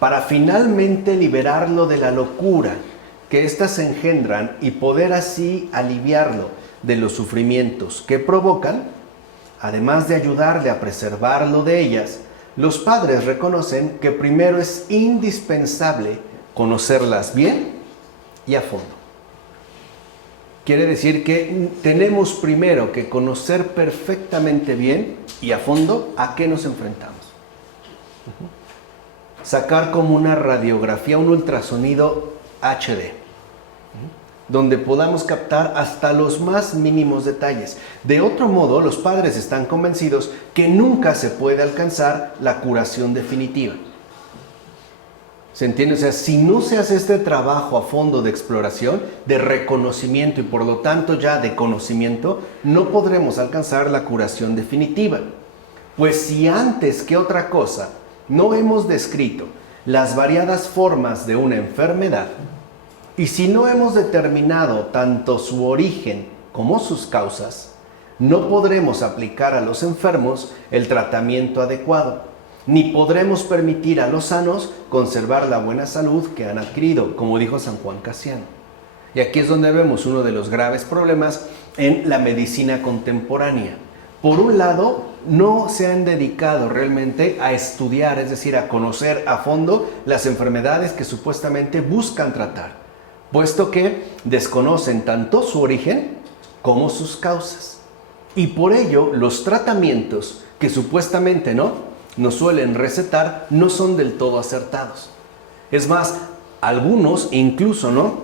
para finalmente liberarlo de la locura que éstas engendran y poder así aliviarlo de los sufrimientos que provocan, además de ayudarle a preservarlo de ellas, los padres reconocen que primero es indispensable conocerlas bien y a fondo. Quiere decir que tenemos primero que conocer perfectamente bien y a fondo a qué nos enfrentamos. Sacar como una radiografía, un ultrasonido HD, donde podamos captar hasta los más mínimos detalles. De otro modo, los padres están convencidos que nunca se puede alcanzar la curación definitiva. ¿Se entiende? O sea, si no se hace este trabajo a fondo de exploración, de reconocimiento y por lo tanto ya de conocimiento, no podremos alcanzar la curación definitiva. Pues si antes que otra cosa no hemos descrito las variadas formas de una enfermedad, y si no hemos determinado tanto su origen como sus causas, no podremos aplicar a los enfermos el tratamiento adecuado, ni podremos permitir a los sanos conservar la buena salud que han adquirido, como dijo San Juan Casiano. Y aquí es donde vemos uno de los graves problemas en la medicina contemporánea. Por un lado, no se han dedicado realmente a estudiar, es decir, a conocer a fondo las enfermedades que supuestamente buscan tratar, puesto que desconocen tanto su origen como sus causas. Y por ello, los tratamientos que supuestamente nos suelen recetar no son del todo acertados. Es más, algunos incluso,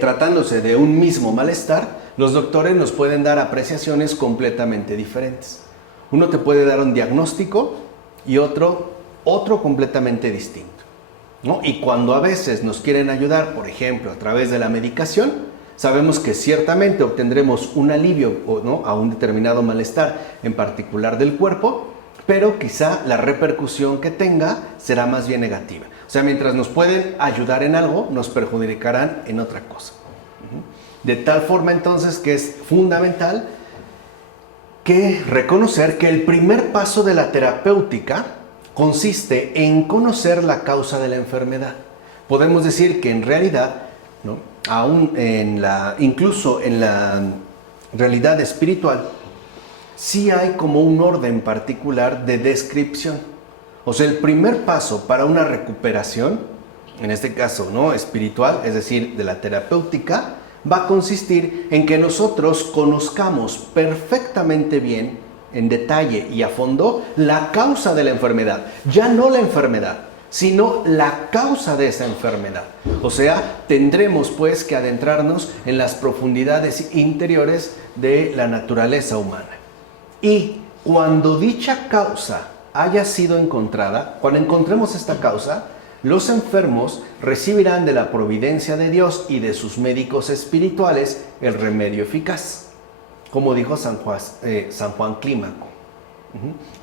tratándose de un mismo malestar, los doctores nos pueden dar apreciaciones completamente diferentes. Uno te puede dar un diagnóstico y otro completamente distinto, ¿no? Y cuando a veces nos quieren ayudar, por ejemplo, a través de la medicación, sabemos que ciertamente obtendremos un alivio, ¿no?, a un determinado malestar en particular del cuerpo, pero quizá la repercusión que tenga será más bien negativa. O sea, mientras nos pueden ayudar en algo, nos perjudicarán en otra cosa. De tal forma entonces que es fundamental que reconocer que el primer paso de la terapéutica consiste en conocer la causa de la enfermedad. Podemos decir que en realidad, incluso en la realidad espiritual, sí hay como un orden particular de descripción. O sea, el primer paso para una recuperación, en este caso espiritual, es decir, de la terapéutica, va a consistir en que nosotros conozcamos perfectamente bien, en detalle y a fondo, la causa de la enfermedad. Ya no la enfermedad, sino la causa de esa enfermedad. O sea, tendremos pues que adentrarnos en las profundidades interiores de la naturaleza humana. Y cuando dicha causa haya sido encontrada, cuando encontremos esta causa, los enfermos recibirán de la providencia de Dios y de sus médicos espirituales el remedio eficaz, como dijo San Juan Clímaco.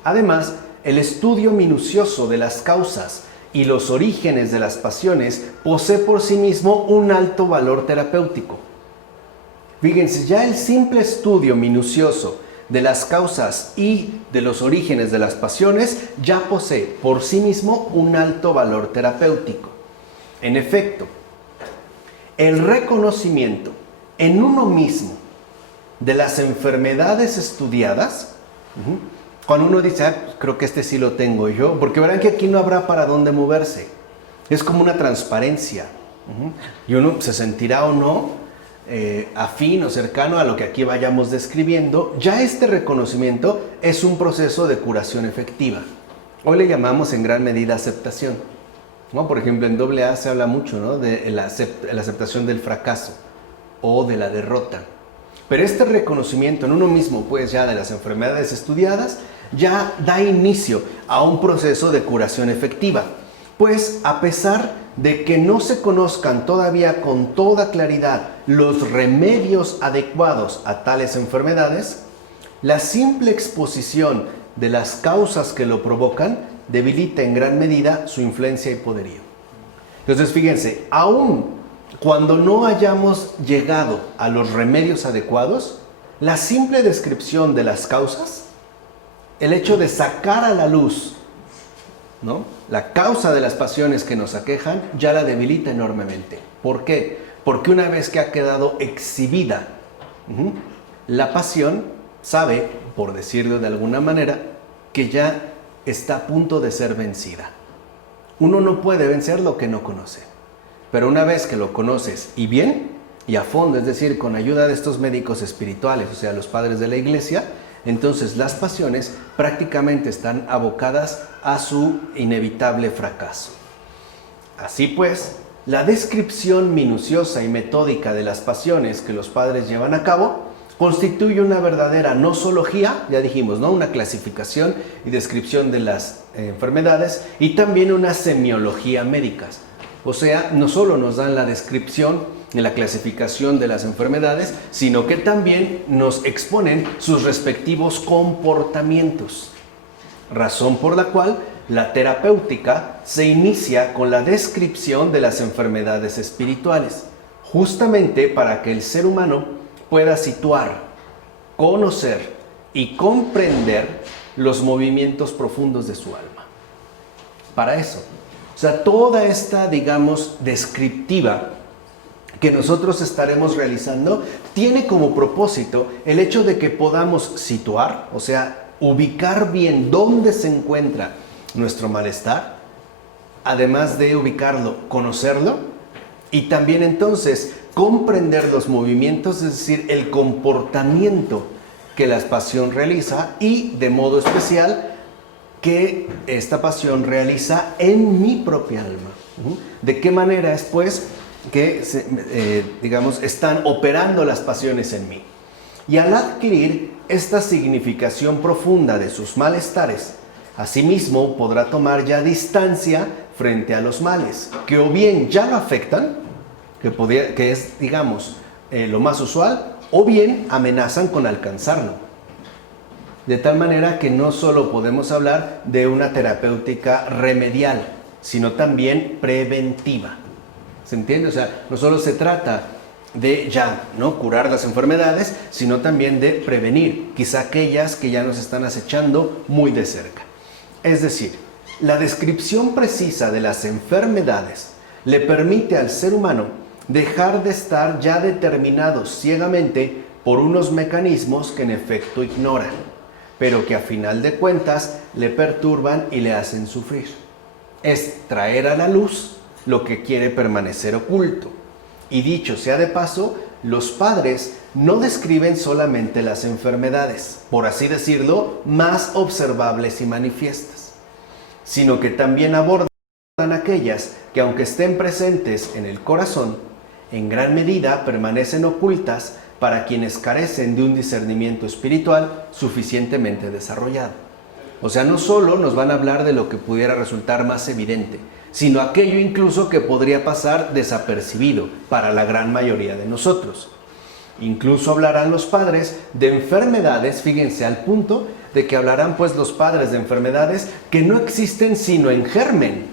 Además, el estudio minucioso de las causas y los orígenes de las pasiones posee por sí mismo un alto valor terapéutico. Fíjense, ya el simple estudio minucioso de las causas y de los orígenes de las pasiones ya posee por sí mismo un alto valor terapéutico. En efecto, el reconocimiento en uno mismo de las enfermedades estudiadas, cuando uno dice, creo que este sí lo tengo yo, porque verán que aquí no habrá para dónde moverse, es como una transparencia, y uno se sentirá o no afín o cercano a lo que aquí vayamos describiendo. Ya este reconocimiento es un proceso de curación efectiva. Hoy le llamamos en gran medida aceptación, ¿no? Por ejemplo, en AA se habla mucho, ¿no?, de la aceptación del fracaso o de la derrota. Pero este reconocimiento en uno mismo, pues ya de las enfermedades estudiadas, ya da inicio a un proceso de curación efectiva. Pues a pesar de que no se conozcan todavía con toda claridad los remedios adecuados a tales enfermedades, la simple exposición de las causas que lo provocan debilita en gran medida su influencia y poderío. Entonces, fíjense, aún cuando no hayamos llegado a los remedios adecuados, la simple descripción de las causas, el hecho de sacar a la luz, ¿no?, la causa de las pasiones que nos aquejan, ya la debilita enormemente. ¿Por qué? Porque una vez que ha quedado exhibida, la pasión sabe, por decirlo de alguna manera, que ya está a punto de ser vencida. Uno no puede vencer lo que no conoce. Pero una vez que lo conoces y bien, y a fondo, es decir, con ayuda de estos médicos espirituales, o sea, los padres de la iglesia, entonces las pasiones prácticamente están abocadas a su inevitable fracaso. Así pues, la descripción minuciosa y metódica de las pasiones que los padres llevan a cabo constituye una verdadera nosología, ya dijimos, ¿no?, una clasificación y descripción de las enfermedades, y también una semiología médica. O sea, no solo nos dan la descripción y la clasificación de las enfermedades, sino que también nos exponen sus respectivos comportamientos. Razón por la cual la terapéutica se inicia con la descripción de las enfermedades espirituales, justamente para que el ser humano pueda situar, conocer y comprender los movimientos profundos de su alma. Para eso, o sea, toda esta, digamos, descriptiva que nosotros estaremos realizando tiene como propósito el hecho de que podamos situar, o sea, ubicar bien dónde se encuentra nuestro malestar, además de ubicarlo, conocerlo, y también entonces comprender los movimientos, es decir, el comportamiento que la pasión realiza, y de modo especial que esta pasión realiza en mi propia alma. ¿De qué manera es, pues, que, digamos, están operando las pasiones en mí? Y al adquirir esta significación profunda de sus malestares, asimismo podrá tomar ya distancia frente a los males, que o bien ya lo afectan, que es, digamos, lo más usual, o bien amenazan con alcanzarlo. De tal manera que no solo podemos hablar de una terapéutica remedial, sino también preventiva. ¿Se entiende? O sea, no solo se trata de ya, ¿no?, curar las enfermedades, sino también de prevenir, quizá aquellas que ya nos están acechando muy de cerca. Es decir, la descripción precisa de las enfermedades le permite al ser humano dejar de estar ya determinados ciegamente por unos mecanismos que en efecto ignoran, pero que a final de cuentas le perturban y le hacen sufrir. Es traer a la luz lo que quiere permanecer oculto. Y dicho sea de paso, los padres no describen solamente las enfermedades, por así decirlo, más observables y manifiestas, sino que también abordan aquellas que, aunque estén presentes en el corazón, en gran medida permanecen ocultas para quienes carecen de un discernimiento espiritual suficientemente desarrollado. O sea, no solo nos van a hablar de lo que pudiera resultar más evidente, sino aquello incluso que podría pasar desapercibido para la gran mayoría de nosotros. Incluso hablarán los padres de enfermedades, fíjense, al punto de que hablarán pues los padres de enfermedades que no existen sino en germen.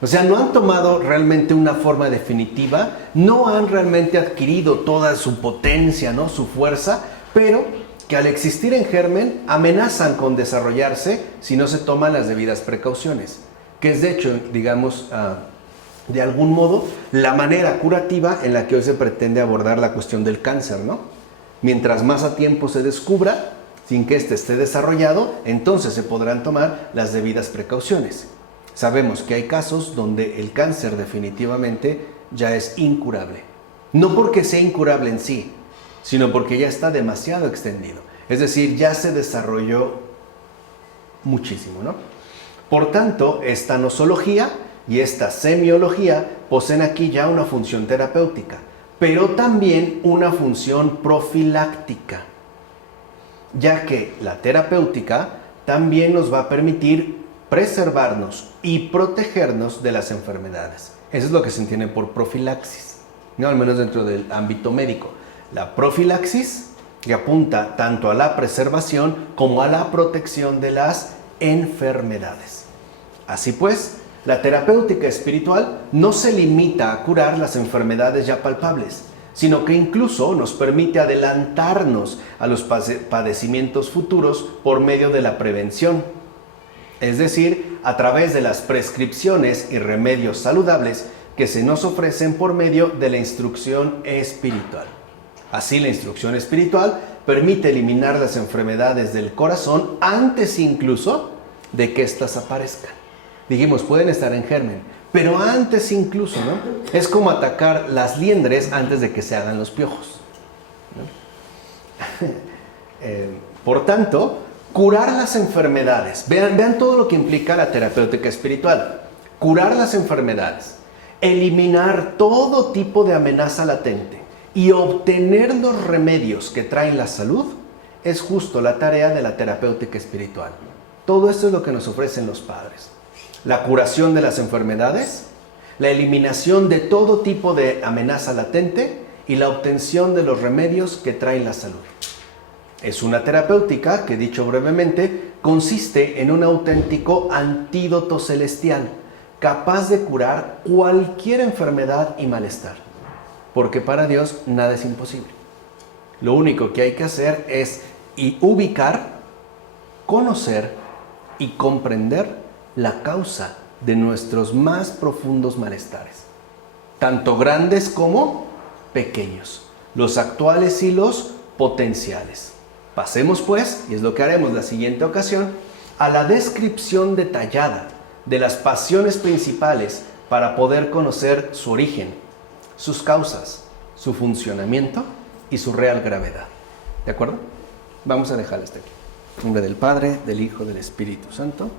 O sea, no han tomado realmente una forma definitiva, no han realmente adquirido toda su potencia, ¿no? Su fuerza, pero que al existir en germen amenazan con desarrollarse si no se toman las debidas precauciones, que es de hecho, digamos, de algún modo, la manera curativa en la que hoy se pretende abordar la cuestión del cáncer, ¿no? Mientras más a tiempo se descubra, sin que éste esté desarrollado, entonces se podrán tomar las debidas precauciones. Sabemos que hay casos donde el cáncer definitivamente ya es incurable. No porque sea incurable en sí, sino porque ya está demasiado extendido. Es decir, ya se desarrolló muchísimo, ¿no? Por tanto, esta nosología y esta semiología poseen aquí ya una función terapéutica, pero también una función profiláctica, ya que la terapéutica también nos va a permitir preservarnos y protegernos de las enfermedades. Eso es lo que se entiende por profilaxis, ¿no? Al menos dentro del ámbito médico. La profilaxis, que apunta tanto a la preservación como a la protección de las enfermedades. Así pues, la terapéutica espiritual no se limita a curar las enfermedades ya palpables, sino que incluso nos permite adelantarnos a los padecimientos futuros por medio de la prevención. Es decir, a través de las prescripciones y remedios saludables que se nos ofrecen por medio de la instrucción espiritual. Así, la instrucción espiritual permite eliminar las enfermedades del corazón antes incluso de que éstas aparezcan. Dijimos, pueden estar en germen, pero antes incluso, ¿no? Es como atacar las liendres antes de que se hagan los piojos, ¿no? Por tanto, curar las enfermedades. Vean todo lo que implica la terapéutica espiritual. Curar las enfermedades, eliminar todo tipo de amenaza latente y obtener los remedios que traen la salud es justo la tarea de la terapéutica espiritual. Todo esto es lo que nos ofrecen los padres. La curación de las enfermedades, la eliminación de todo tipo de amenaza latente y la obtención de los remedios que traen la salud. Es una terapéutica que, dicho brevemente, consiste en un auténtico antídoto celestial, capaz de curar cualquier enfermedad y malestar, porque para Dios nada es imposible. Lo único que hay que hacer es ubicar, conocer y comprender la causa de nuestros más profundos malestares, tanto grandes como pequeños, los actuales y los potenciales. Pasemos pues, y es lo que haremos la siguiente ocasión, a la descripción detallada de las pasiones principales para poder conocer su origen, sus causas, su funcionamiento y su real gravedad. ¿De acuerdo? Vamos a dejar hasta aquí. En nombre del Padre, del Hijo, del Espíritu Santo.